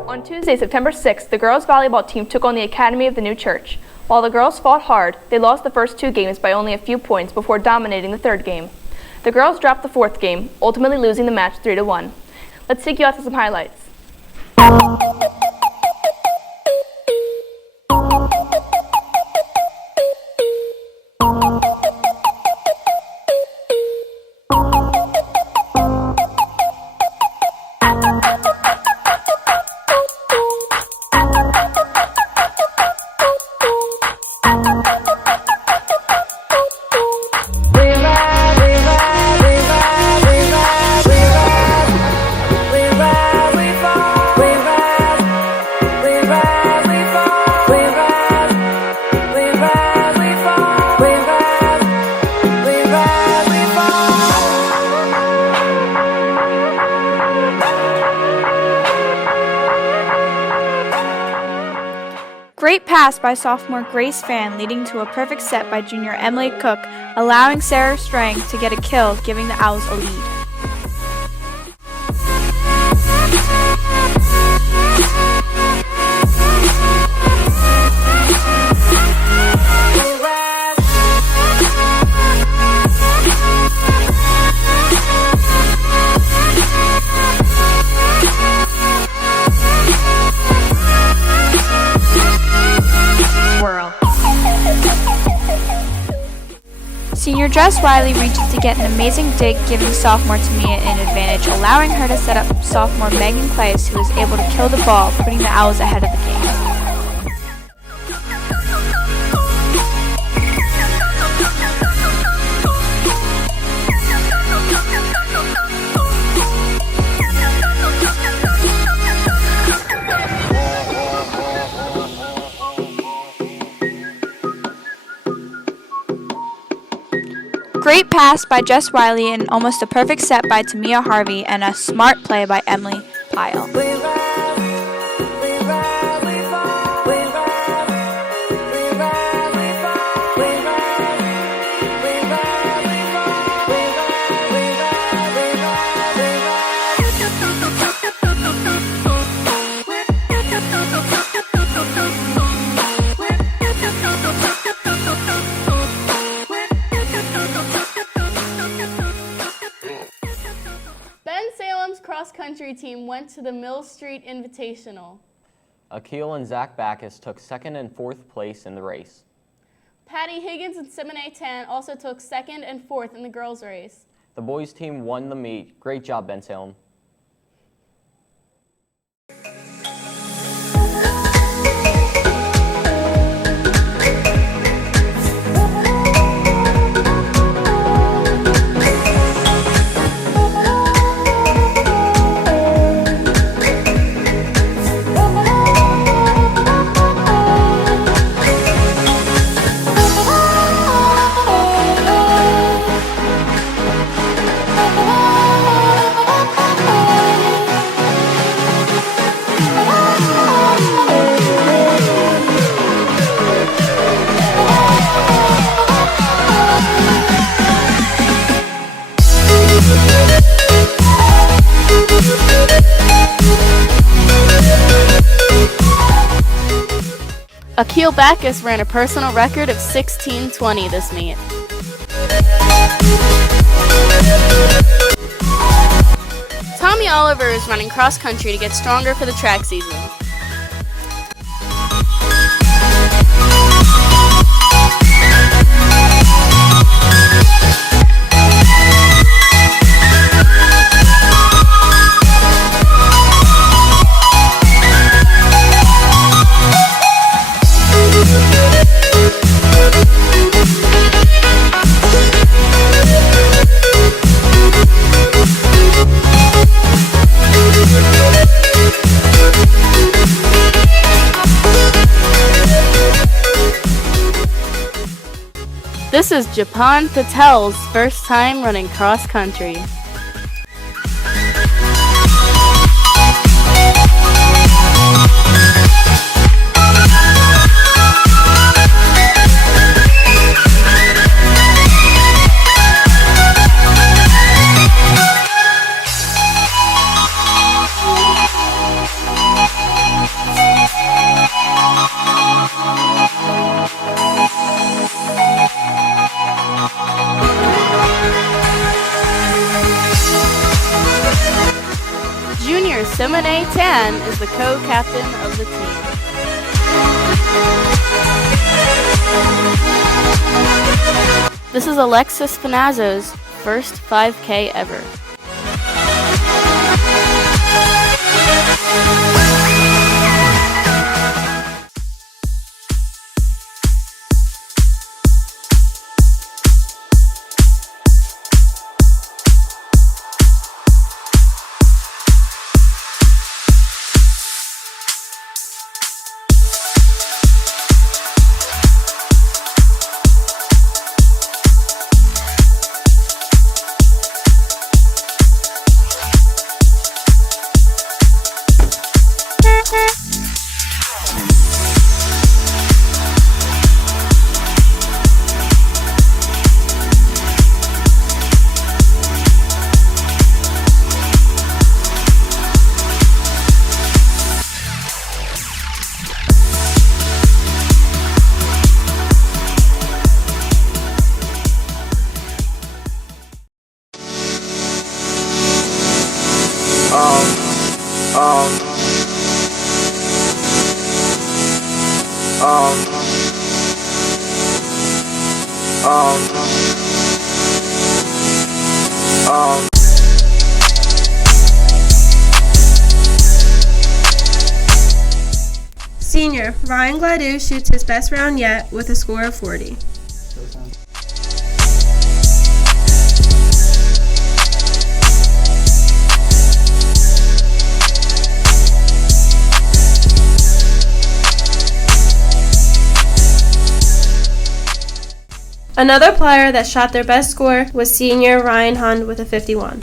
On Tuesday, September 6th, the girls' volleyball team took on the Academy of the New Church. While the girls fought hard, they lost the first 2 games by only a few points before dominating the 3rd game. The girls dropped the 4th game, ultimately losing the match 3-1. Let's take you out to some highlights. Great pass by sophomore Grace Fan, leading to a perfect set by junior Emily Cook, allowing Sarah Strang to get a kill, giving the Owls a lead. Senior Jess Riley reaches to get an amazing dig, giving sophomore Tamia an advantage, allowing her to set up sophomore Megan Clayes, who was able to kill the ball, putting the Owls ahead of the game. Great pass by Jess Wiley and almost a perfect set by Tamia Harvey and a smart play by Emily Pyle. Bensalem's cross-country team went to the Mill Street Invitational. Akil and Zach Backus took 2nd and 4th place in the race. Patty Higgins and Simone Tan also took 2nd and 4th in the girls' race. The boys' team won the meet. Great job, Bensalem. Akil Backus ran a personal record of 16:20 this meet. Tommy Oliver is running cross country to get stronger for the track season. This is Japan Patel's first time running cross country. Junior Simone Tan is the co-captain of the team. This is Alexis Finazzo's first 5K ever. Senior Ryan Gladue shoots his best round yet with a score of 40. Another player that shot their best score was senior Ryan Hund with a 51.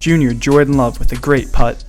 Junior Jordan Love with a great putt.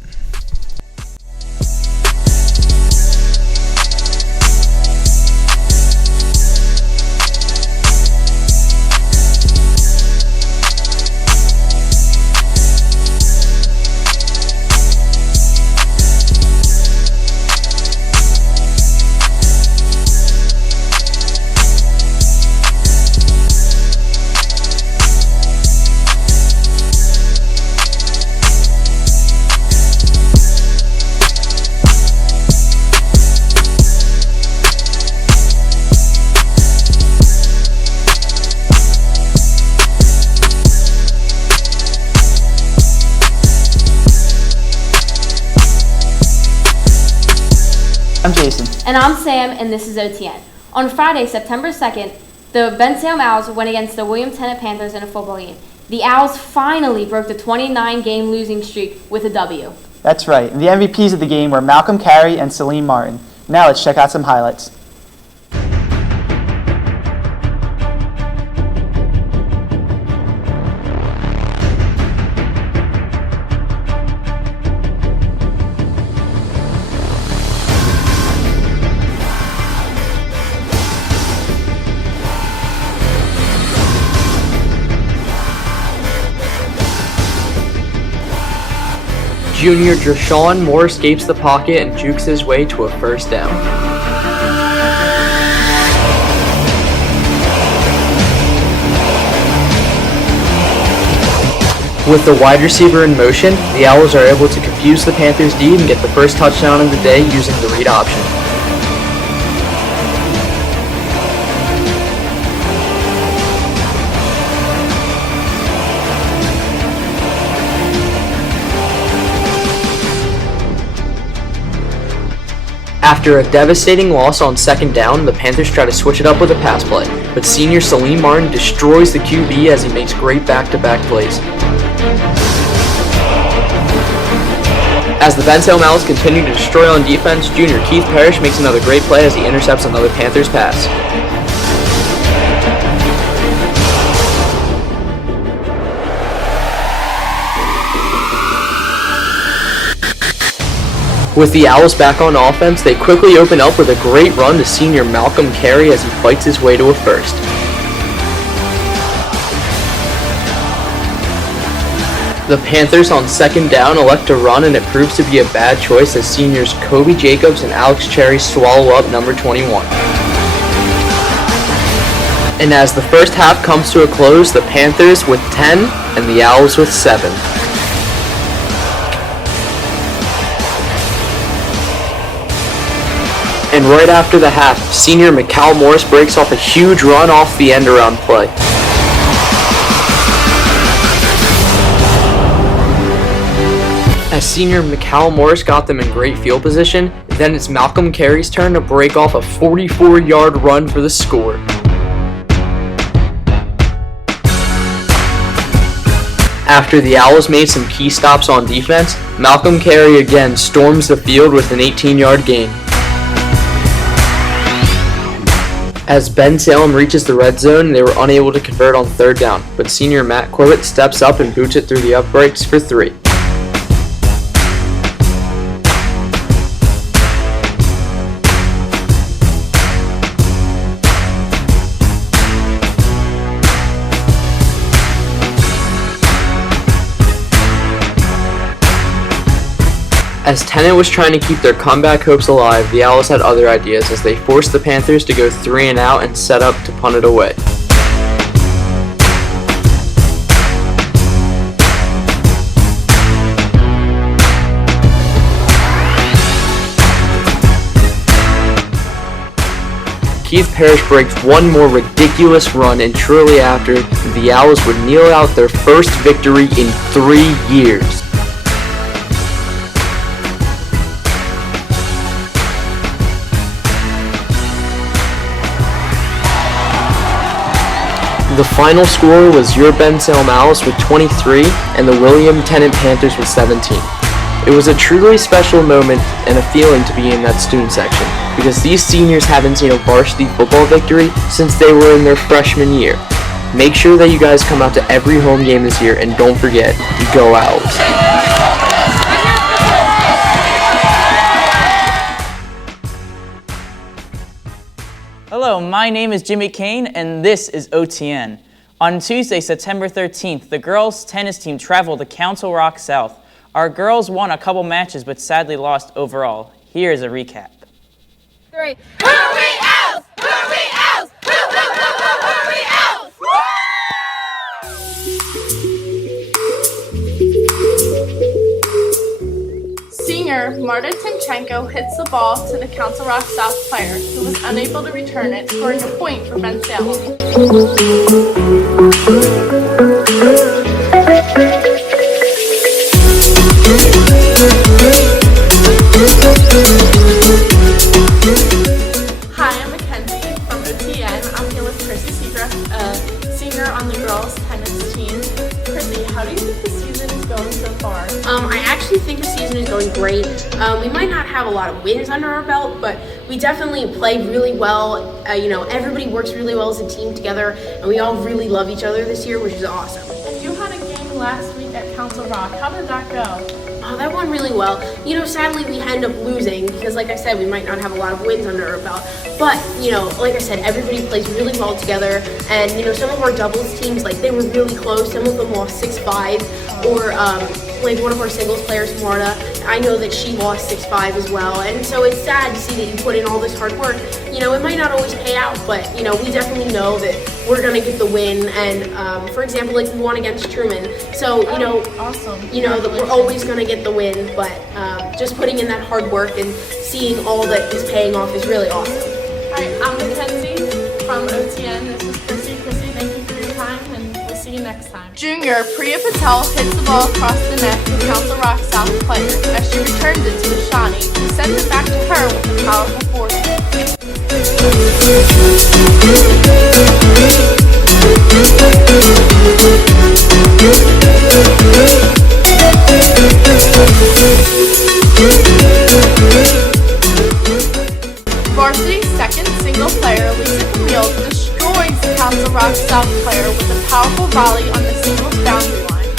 I'm Jason. And I'm Sam, and this is OTN. On Friday, September 2nd, the Bensalem Owls went against the William Tennant Panthers in a football game. The Owls finally broke the 29-game losing streak with a W. That's right. The MVPs of the game were Malcolm Carey and Celine Martin. Now let's check out some highlights. Junior Drashawn Moore escapes the pocket and jukes his way to a first down. With the wide receiver in motion, the Owls are able to confuse the Panthers' D and get the first touchdown of the day using the read option. After a devastating loss on second down, the Panthers try to switch it up with a pass play, but senior Salim Martin destroys the QB as he makes great back-to-back plays. As the Bensalem Owls continue to destroy on defense, junior Keith Parrish makes another great play as he intercepts another Panthers pass. With the Owls back on offense, they quickly open up with a great run to senior Malcolm Carey as he fights his way to a first. The Panthers on second down elect to run, and it proves to be a bad choice as seniors Kobe Jacobs and Alex Cherry swallow up number 21. And as the first half comes to a close, the Panthers with 10 and the Owls with 7. And right after the half, senior Mikal Morris breaks off a huge run off the end-around play. As senior Mikal Morris got them in great field position, then it's Malcolm Carey's turn to break off a 44-yard run for the score. After the Owls made some key stops on defense, Malcolm Carey again storms the field with an 18-yard gain. As Bensalem reaches the red zone, they were unable to convert on third down, but senior Matt Corbett steps up and boots it through the uprights for 3. As Tennant was trying to keep their comeback hopes alive, the Owls had other ideas as they forced the Panthers to go 3 and out and set up to punt it away. Keith Parrish breaks one more ridiculous run, and shortly after, the Owls would kneel out their first victory in 3 years. The final score was your Bensalem Owls with 23 and the William Tennant Panthers with 17. It was a truly special moment and a feeling to be in that student section because these seniors haven't seen a varsity football victory since they were in their freshman year. Make sure that you guys come out to every home game this year and don't forget, go Owls. Hello, my name is Jimmy Kane, and this is OTN. On Tuesday, September 13th, the girls' tennis team traveled to Council Rock South. Our girls won a couple matches, but sadly lost overall. Here's a recap. 3. Hurry Owls! Hurry Owls! Hurry Owls! Senior Marta Tinchenko hits the ball to the Council Rock South player, who was unable to return it, scoring a point for Bensalem. Hi, I'm Mackenzie from OTN. I'm here with Chrissy Seagra, senior on the girls' tennis team. Chrissy, how do you think the season is going so far? I actually think the season is going great. We might not have a lot of wins under our belt, but we definitely play really well. Everybody works really well as a team together, and we all really love each other this year, which is awesome. And you had a game last week at Council Rock. How did that go? Oh, that went really well. Sadly we end up losing because, like I said, we might not have a lot of wins under our belt. But, like I said, everybody plays really well together. And, some of our doubles teams, they were really close. Some of them lost 6-5 or like one of our singles players, Marta, I know that she lost 6-5 as well, and so it's sad to see that you put in all this hard work. You know, it might not always pay out, but you know, we definitely know that we're gonna get the win. And for example, like we won against Truman, so you know, you know that we're always gonna get the win. But just putting in that hard work and seeing all that is paying off is really awesome. Hi, I'm Mackenzie from OTN. This is Chrissy. Chrissy, thank you for your time, and we'll see you next time. Junior Priya Patel hits the ball across the net to Council Rock South player. As she returns it to Shani, who sends it back to her with a powerful force. Varsity's second single player, Lisa Camille, destroys the Council Rock South player with a powerful volley on the singles boundary line.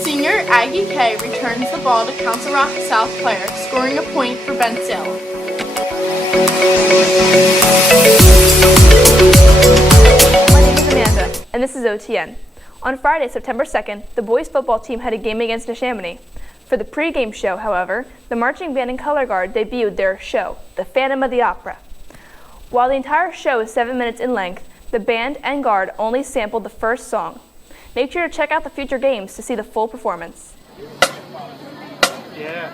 Senior Aggie Kay returns the ball to Council Rock South player, scoring a point for Bensalem. My name is Amanda, and this is OTN. On Friday, September 2nd, the boys football team had a game against Neshaminy. For the pregame show, however, the marching band and color guard debuted their show, The Phantom of the Opera. While the entire show is 7 minutes in length, the band and guard only sampled the first song. Make sure to check out the future games to see the full performance. Yeah.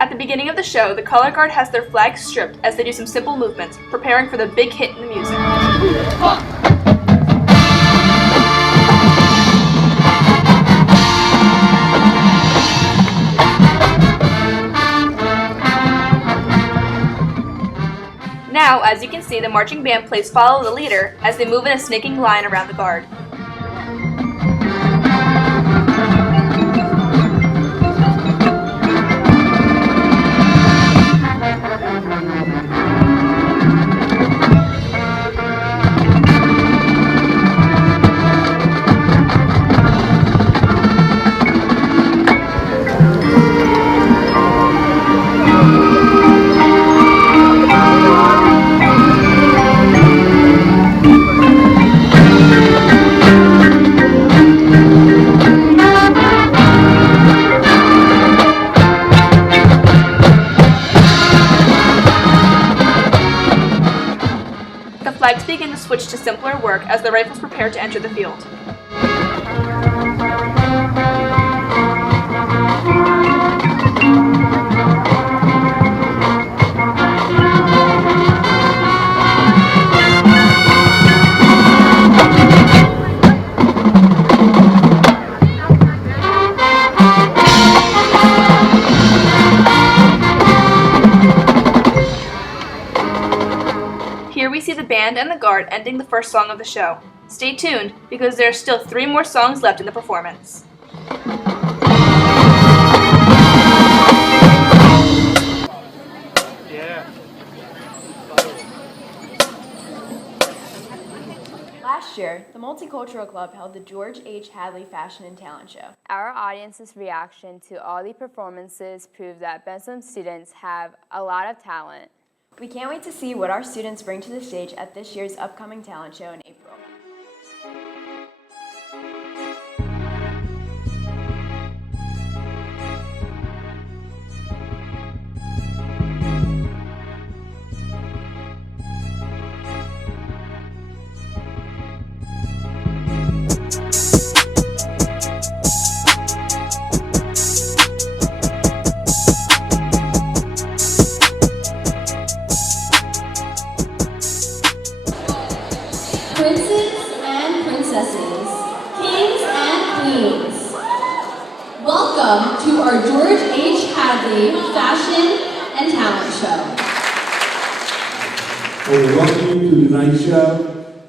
At the beginning of the show, the color guard has their flags stripped as they do some simple movements, preparing for the big hit in the music. Now, as you can see, the marching band plays Follow the Leader as they move in a snaking line around the guard. Flags begin to switch to simpler work as the rifles prepare to enter the field. Here we see the band and the guard ending the first song of the show. Stay tuned, because there are still 3 more songs left in the performance. Last year, the Multicultural Club held the George H. Hadley Fashion and Talent Show. Our audience's reaction to all the performances proved that Bensalem students have a lot of talent. We can't wait to see what our students bring to the stage at this year's upcoming talent show in April. Princes and princesses, kings and queens, welcome to our George H. Hadley Fashion and Talent Show. Well, we welcome you to tonight's show.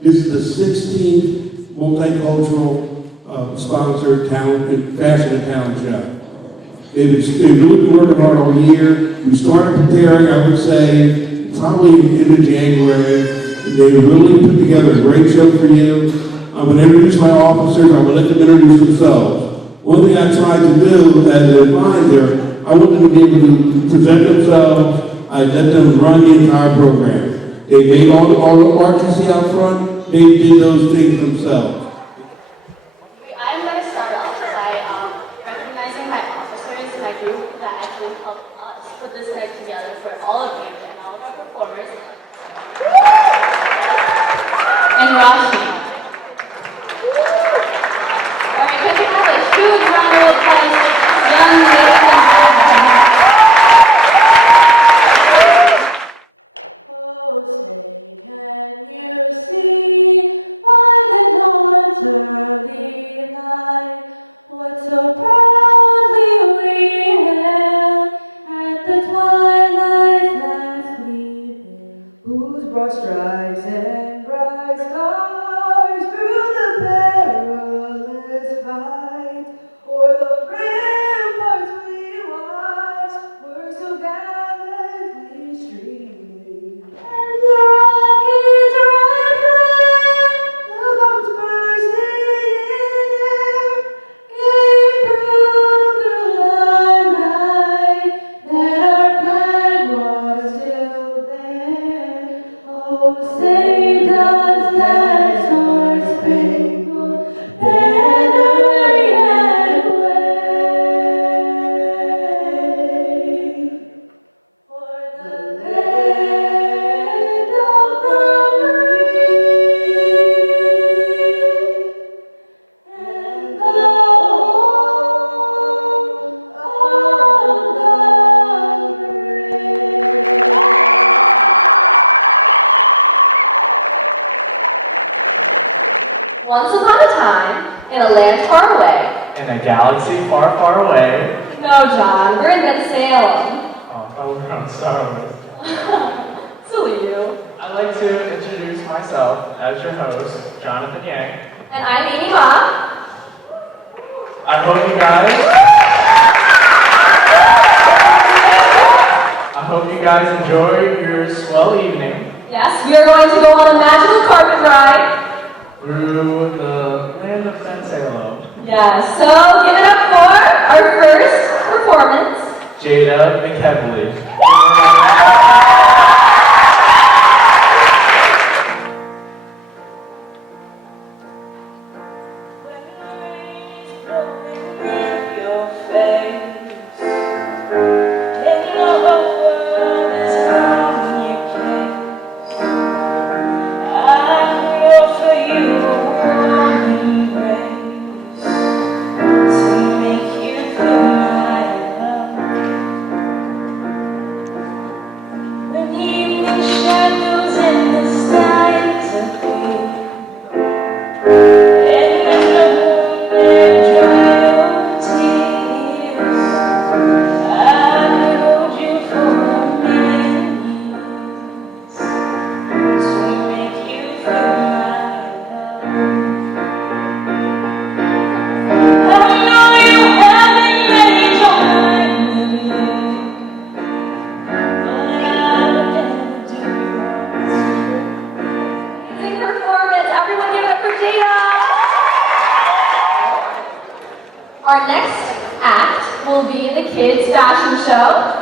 This is the 16th Multicultural sponsored talent, fashion and talent show. They've really been working hard all year. We started preparing, I would say, probably in January. They really put together a great show for you. I'm going to introduce my officers. I'm going to let them introduce themselves. One thing I tried to do as an advisor, I want them to be able to present themselves. I let them run the entire program. They made all the art you see out front. They did those things themselves. I'm going to start off by recognizing my officers, my group that actually helped us put this night together for all of you and all of our performers. And Rashi. Alright, could you have a huge round of applause, young ladies and gentlemen. Oh, say, can you see by the dawn's early light what so proudly we hailed at the twilight's last gleaming, whose broad stripes and bright stars through the perilous fight o'er the ramparts we watched were so gallantly streaming. And the rockets right there, the bombs bursting in air, gave proof through the night that our flag was still there. Oh, say does that star-spangled banner yet wave? For the land of the free and the home of the brave. Once upon a time, in a land far away. In a galaxy far, far away. No, John, we're in Bensalem. Oh, we're on Star Wars. Silly you. I'd like to introduce myself as your host, Jonathan Yang. And I'm Amy Ma. I hope you guys enjoy your swell evening Yes, we are going to go on a magical carpet ride. through the land of Bensalem. Yes, so give it up for our first performance. Jada McKevely. Our next act will be the kids' fashion show.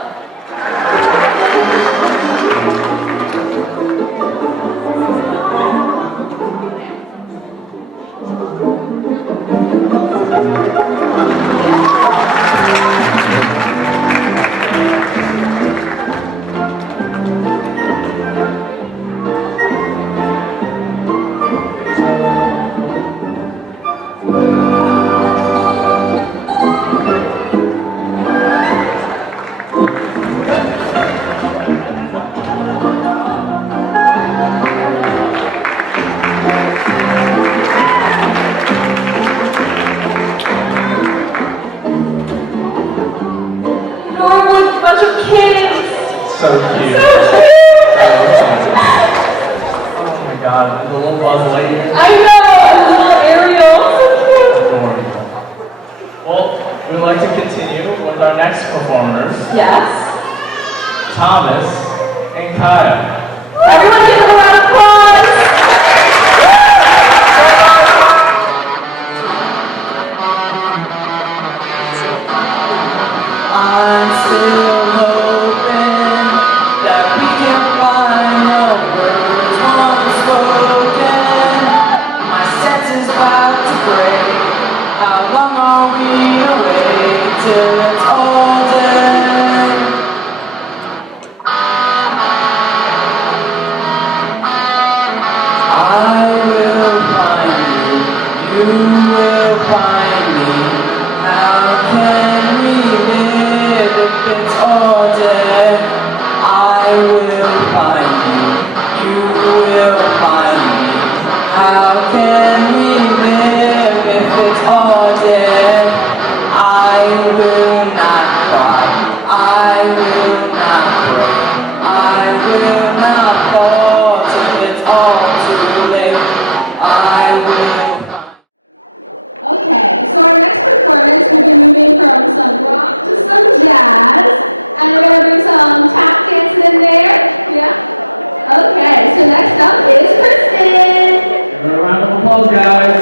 Yes. Thomas, and Kyle. Everyone give them a round of applause. I'm still hoping that we can find a word once spoken. My sense is about to break. How long are we awake till it's all dead? I will find you, you will find me. How can we live if it's all dead? I will find you, you will find me. How can we live if it's all dead? I will not cry, I will not break, I will not fall till it's all too late. I will. Okay, so our next performance will be moving from some rock to some jazz, and we're going to bring some tap dancing in there. Yeah? Okay, so next up is Kristen. Give her a round of applause, guys.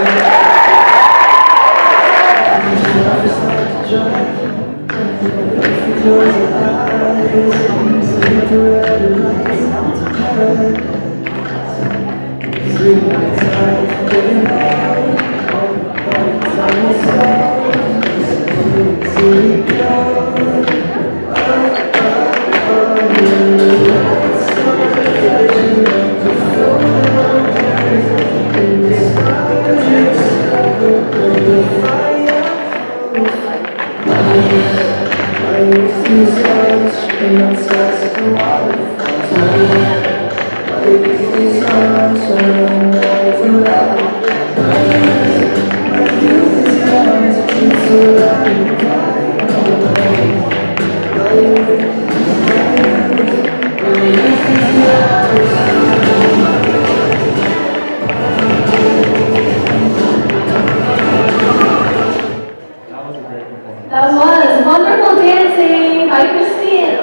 That was wonderful dancing by Christine.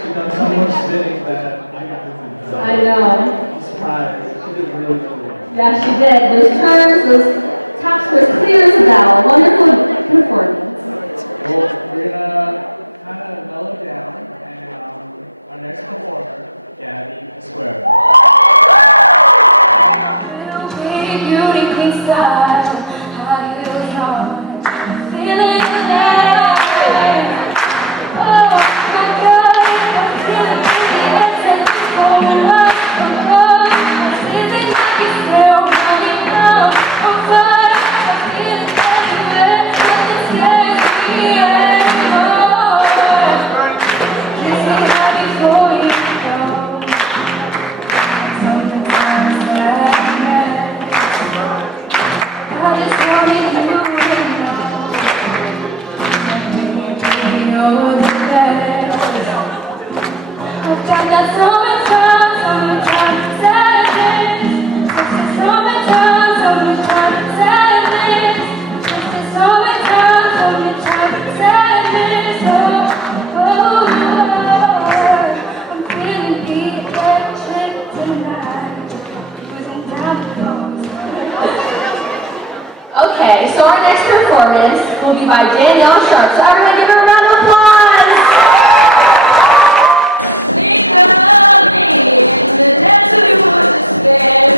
She's done so much spinning that I know. I'm surprised. She did really well. Yeah, she did. Those turns, those taps were as clear as a bell. Wonderful performance. Well, we're gonna kind of mellow down, and our next performer, Gabby Square. Okay, so our next performance will be by Danielle Sharp. So everyone give her a round of applause. Think of me in the depths of your despair.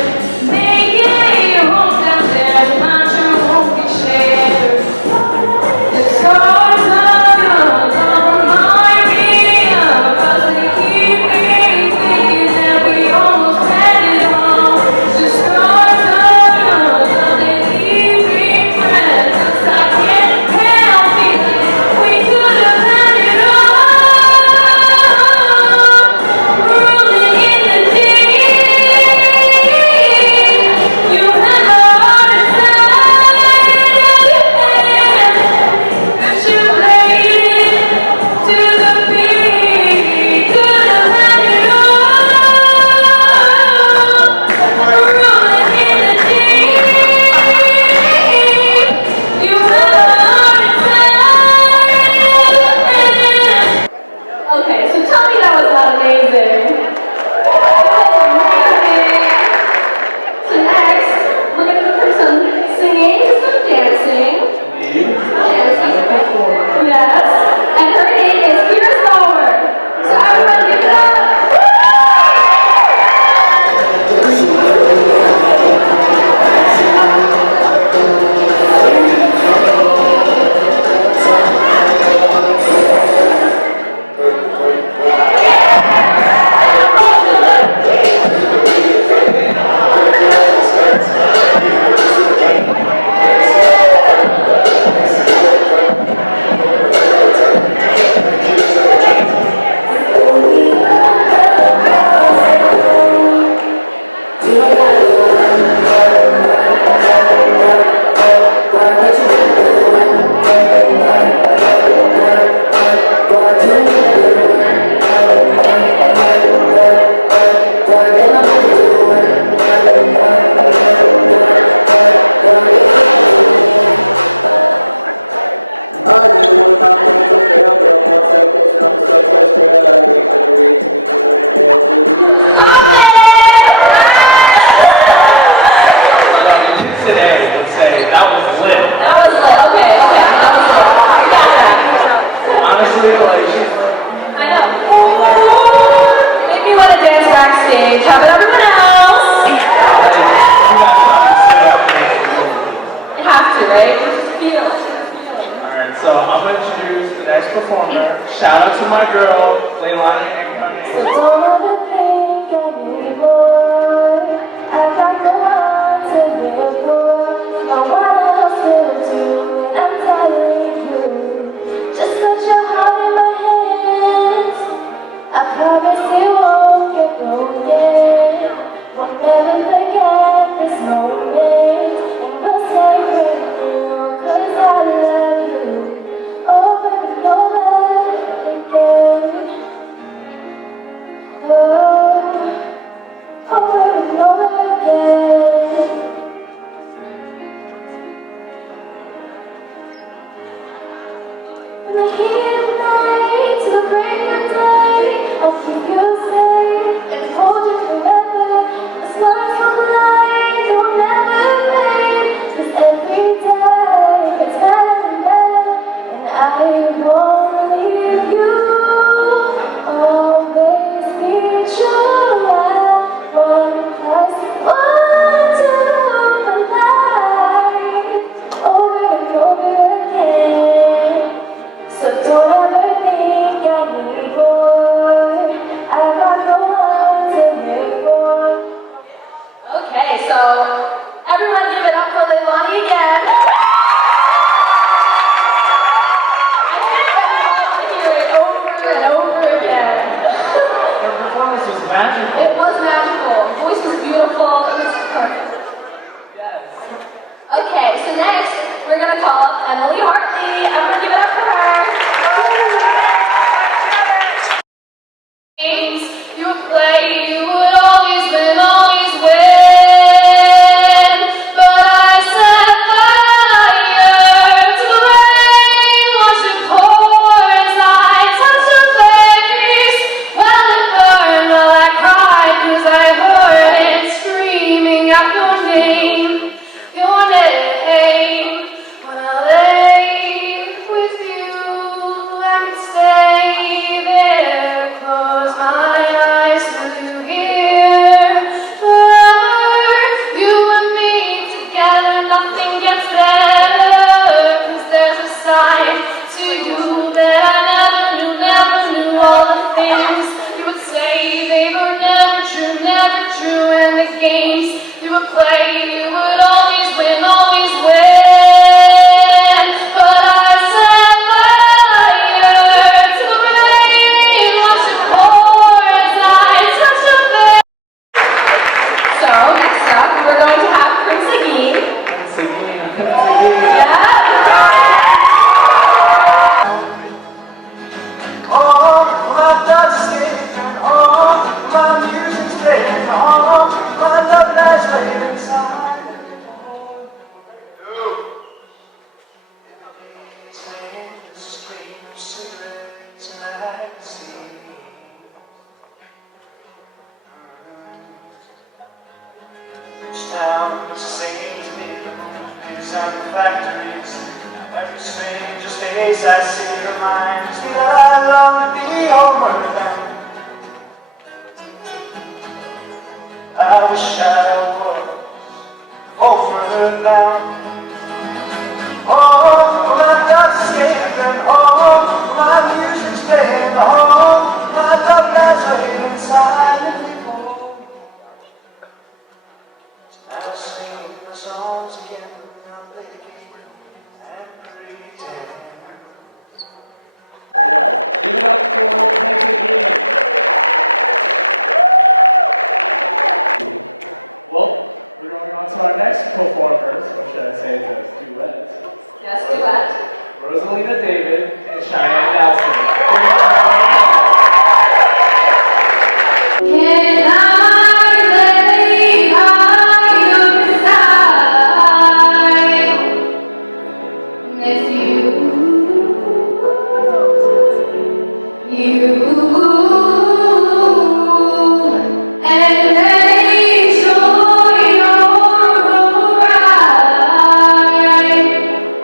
Make it your home downstairs, my true won't be shared. The scars of yours all remind me of us. They keep me thinking that we almost had it all. The scars of yours, all they leave me friends. I can't help feeling we my girl, Leilani and Kanye.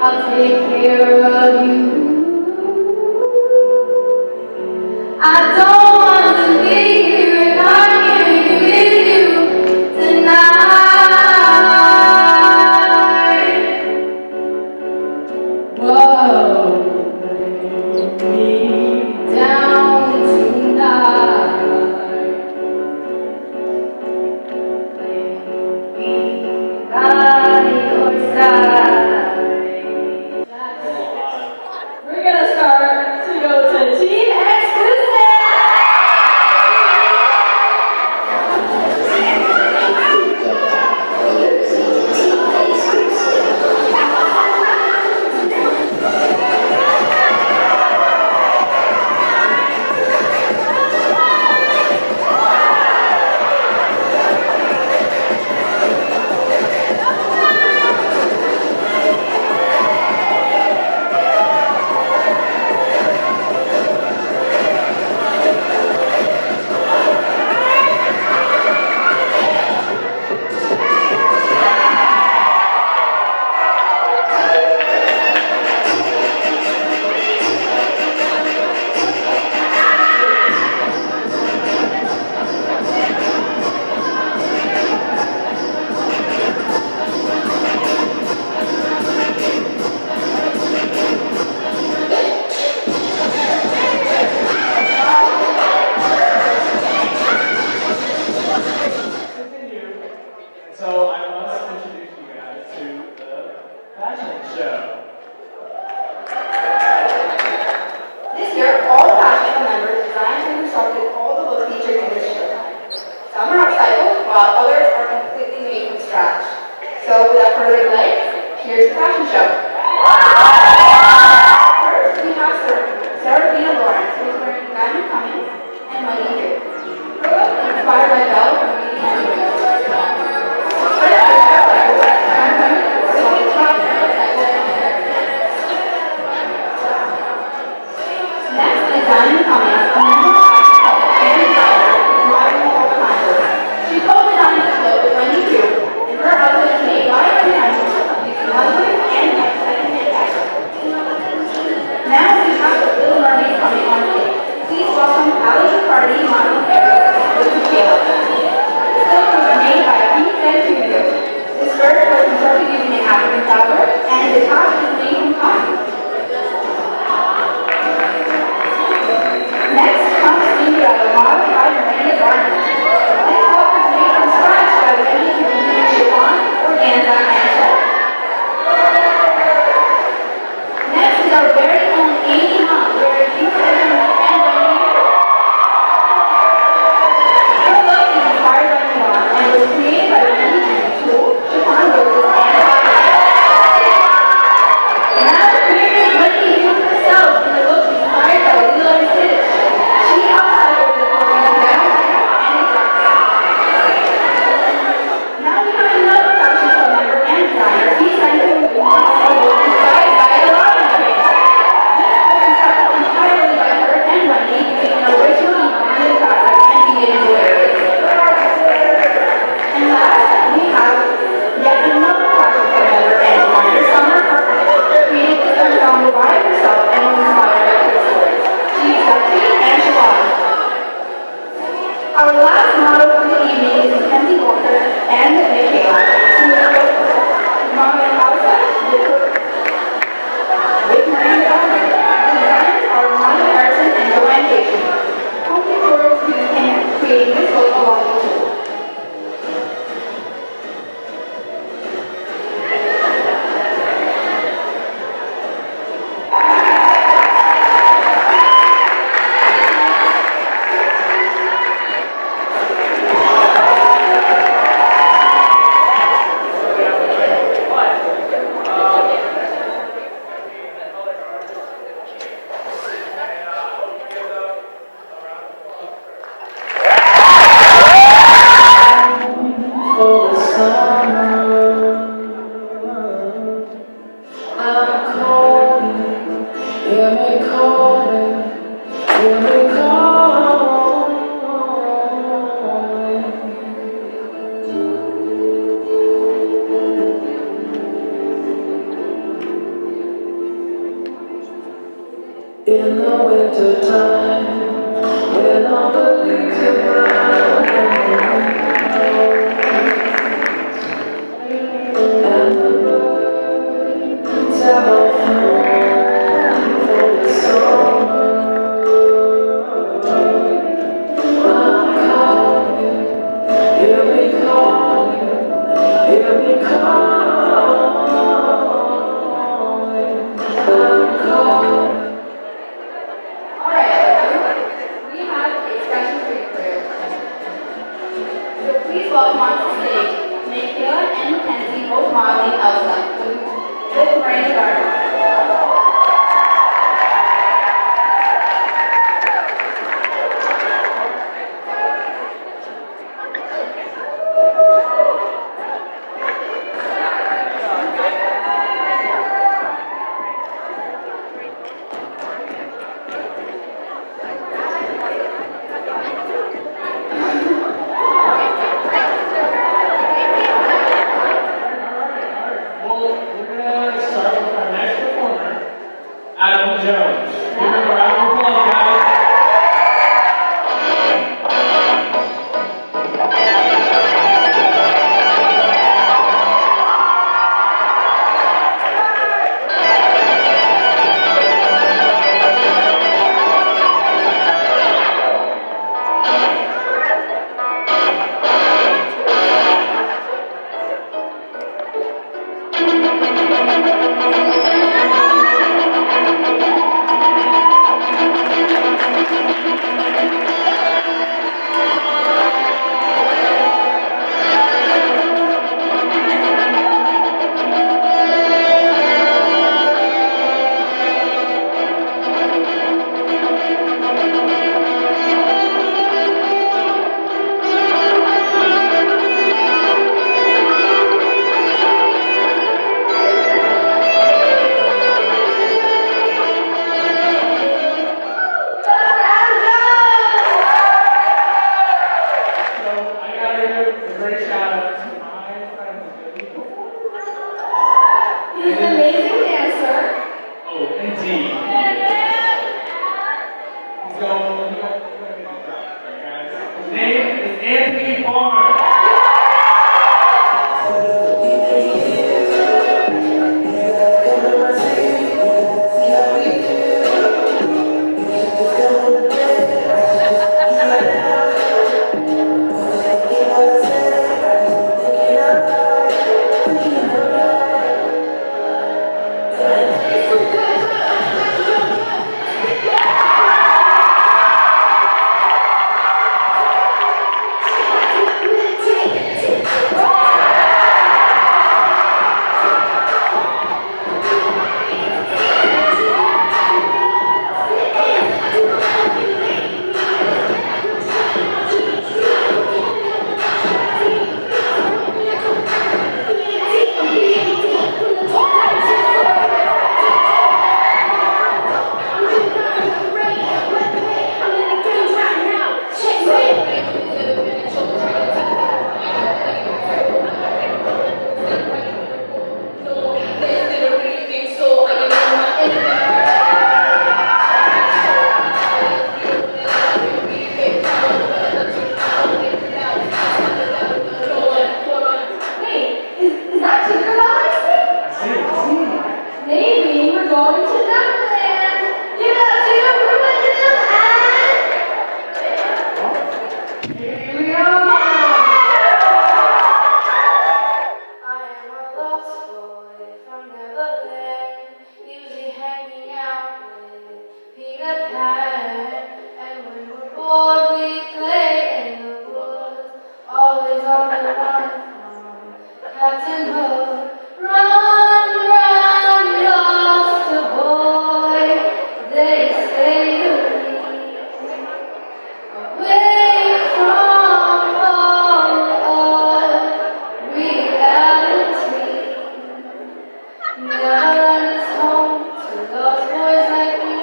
I'll take care of you. show. This year, all fashion members designed and constructed all the looks featured in this show. Some are upcycled, while others are completely made from scratch. So, without further delay, here's the fashion show. First, we have Serafina Lawrence, who is wearing Diamond Cummings and Mighty Hugh. Her look is inspired by Belle from Beauty and the Beast. Next is Diamond Cummings, a member of and designer, driving all behind her. She co-designed this look with Wendy Hugh, and her outfit is made by her designers using luxury and second-hand fashion. Now we have the Little Mermaid coming on stage. Please welcome Ali Cardi, Monica Perry, with Michaela. This look was made by Pete Studio. This skirt was constructed using an African fabric, and the top is made from cotton. Next comes Cinderella, modeled by Miranda Garner. This look was made from scratch by Wendy using chiffon, organza, and silk. Next is our very own Amy Mom, wearing pink and Wendy. This look is inspired by Milan and was created by Wendy using tulle, chiffon roses, and cotton. Now here is Wendy Hugh herself in a look inspired by Lilo and Stitch. She upcycled this look into down and a dress. Now we have another fashion club member and designer. He's entering the one inspired by a Robin print. This was constructed entirely by her and Wendy using an originally bonded fabric and beaded embroidery. And last, we have yet another fashion club member and designer, Summer Harper, created this ensemble by herself and was inspired by her stories. She is sexy and shabby. Our last model for the evening is Mackenzie Walker and Michaela, who is both modeling outside with Miranda Garner. The designers are Monica Harrison and Joanne Cation. Home tutorials used in creating this look along with tools. In the winter time, when all the leaves are brown and the birds have all flown for the summer, I'm calling, hear me calling, hear me calling, I'm calling. Please welcome onto the stage Michaela and Mackenzie, both modeling Elsa with Miranda Garner. going to Neverland. Give it up to Reuben and Haley. I am a lost boy from Neverland, usually hanging out with Peter Pan. And when we're bored, we play in the woods, always on the run from Captain Hook. Run, run, lost boy, they say to me, away from all of reality. Neverland is home to lost boys like me,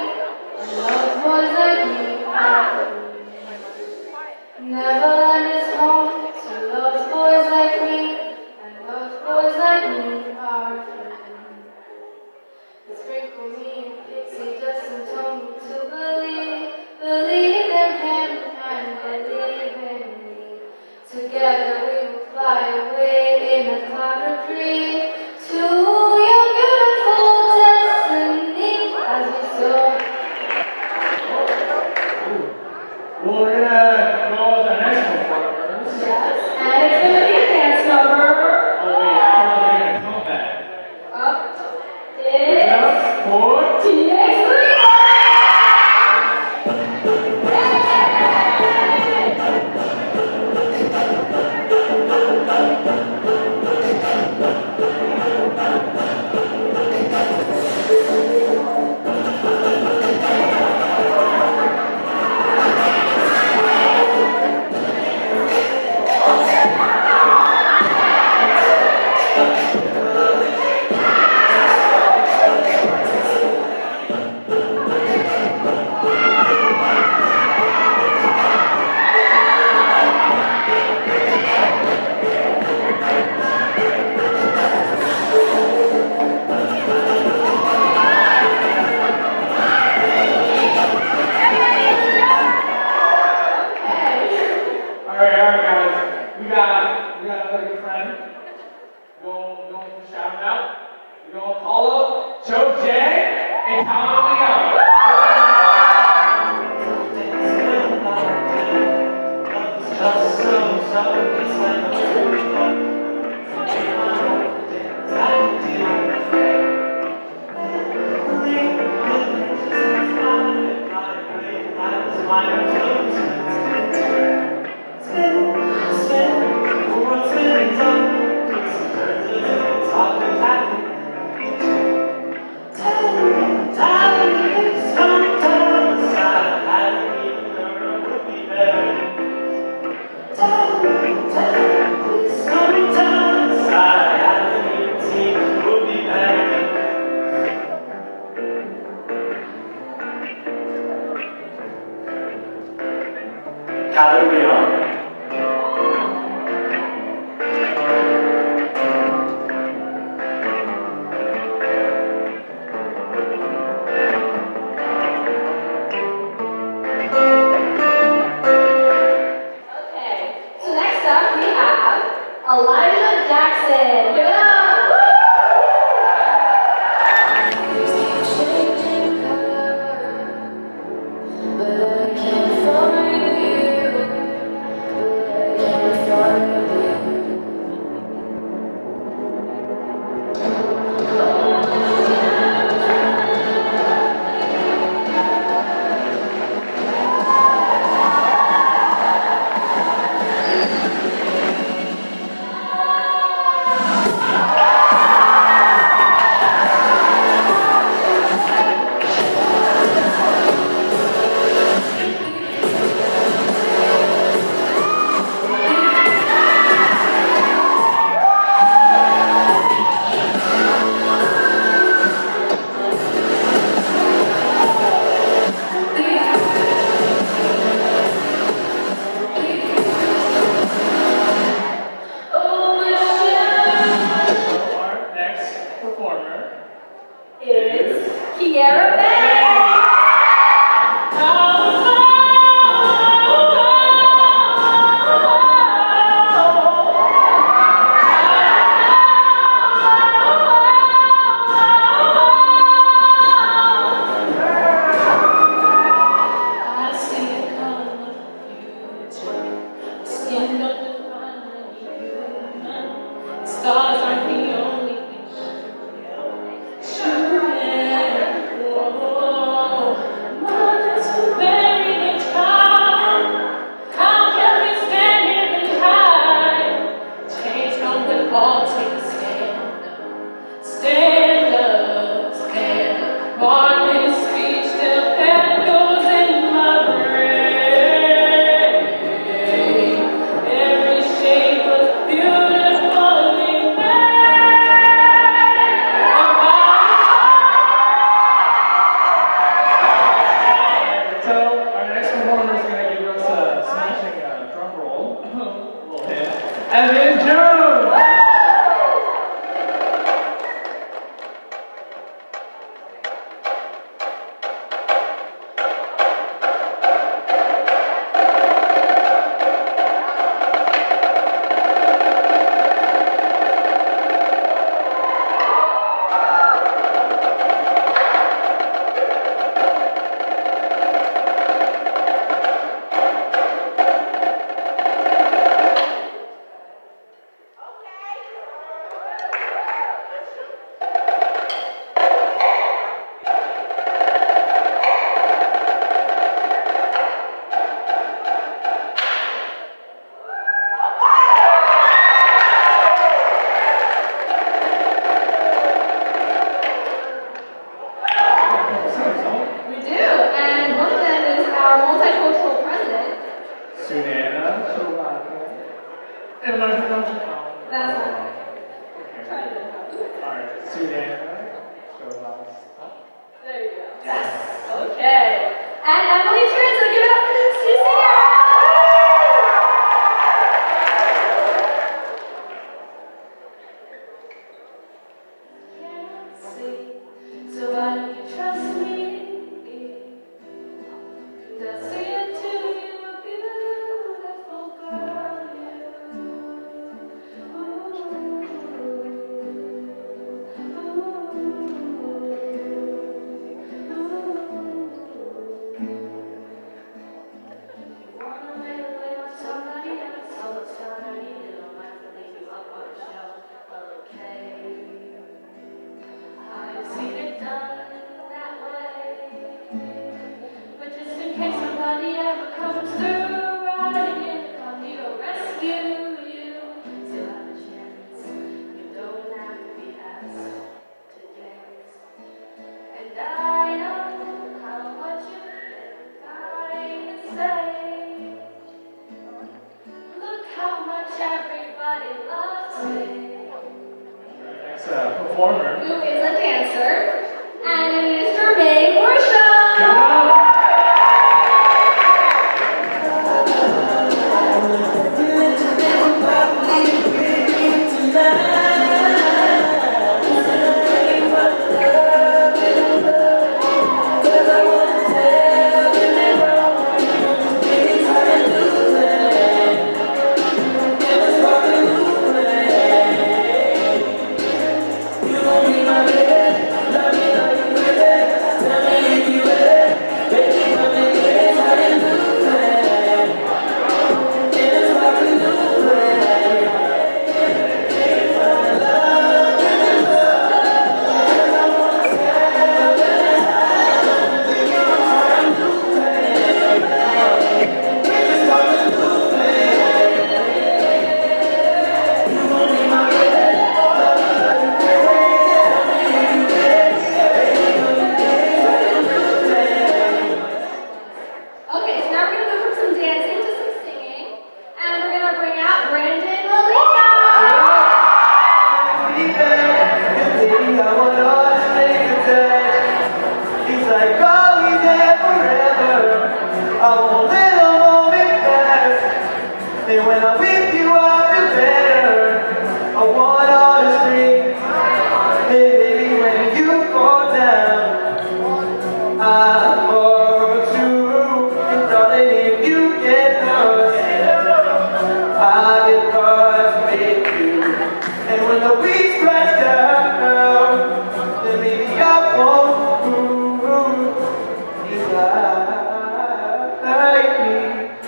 and lost boys like me are free. Neverland is home to lost boys like me, and lost boys like me are free. They sprinkle me in pixie dust and told me to believe in him and believe in me. Together we will fly away in a cloud of dreams to your beautiful destiny as we soar. Well, we're gonna go with our next performers. Yes, and it's gonna be a dance number. Oh wait, I thought we were gonna come back. Up Give it up for TX3. Alright, guys. We got another good friend. Going to shout him out. We're going to call up Joe J and Tyler Leo. So next up we have Elijah Jackson. Give it up. Alright, Sudan. Show us. There you go. Yes. Okay. And Emily Trent, so give it up for the two singers. So why don't you trust me? They'll say it to you, a beautiful girl, Performer. who is a dancer, and it is Jermaine Worsham. Okay, so now we're gonna go from some dancing to some singing, and we're gonna bring out Brandon Malika. He's like, oh, he's there forever. I won't let a moment pass. And when I'm with you, I feel better. I want all the strength. Hey, baby, when you fall down, I'm over too. And darling, if you get lost, I get lost with you. And when the weeds crash down, then maybe I won't move. You like me,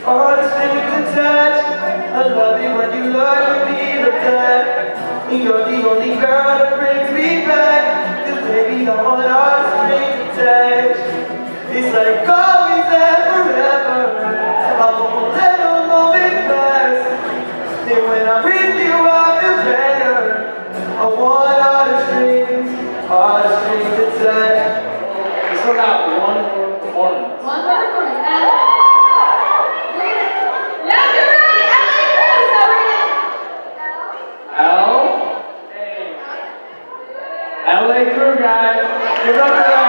all the strings attached. I love it when you look at me like that. You're the only girl that brings me back. 'Cause baby, I want all the strings attached. It's like always and forever. I won't let a moment pass. And when I'm with you, I feel better. I want all the strings attached. We still got one more performance. One more performance. And we're gonna, yeah, you're right, LA Crew. So we're gonna, LA Crew, guys. Give it up for them.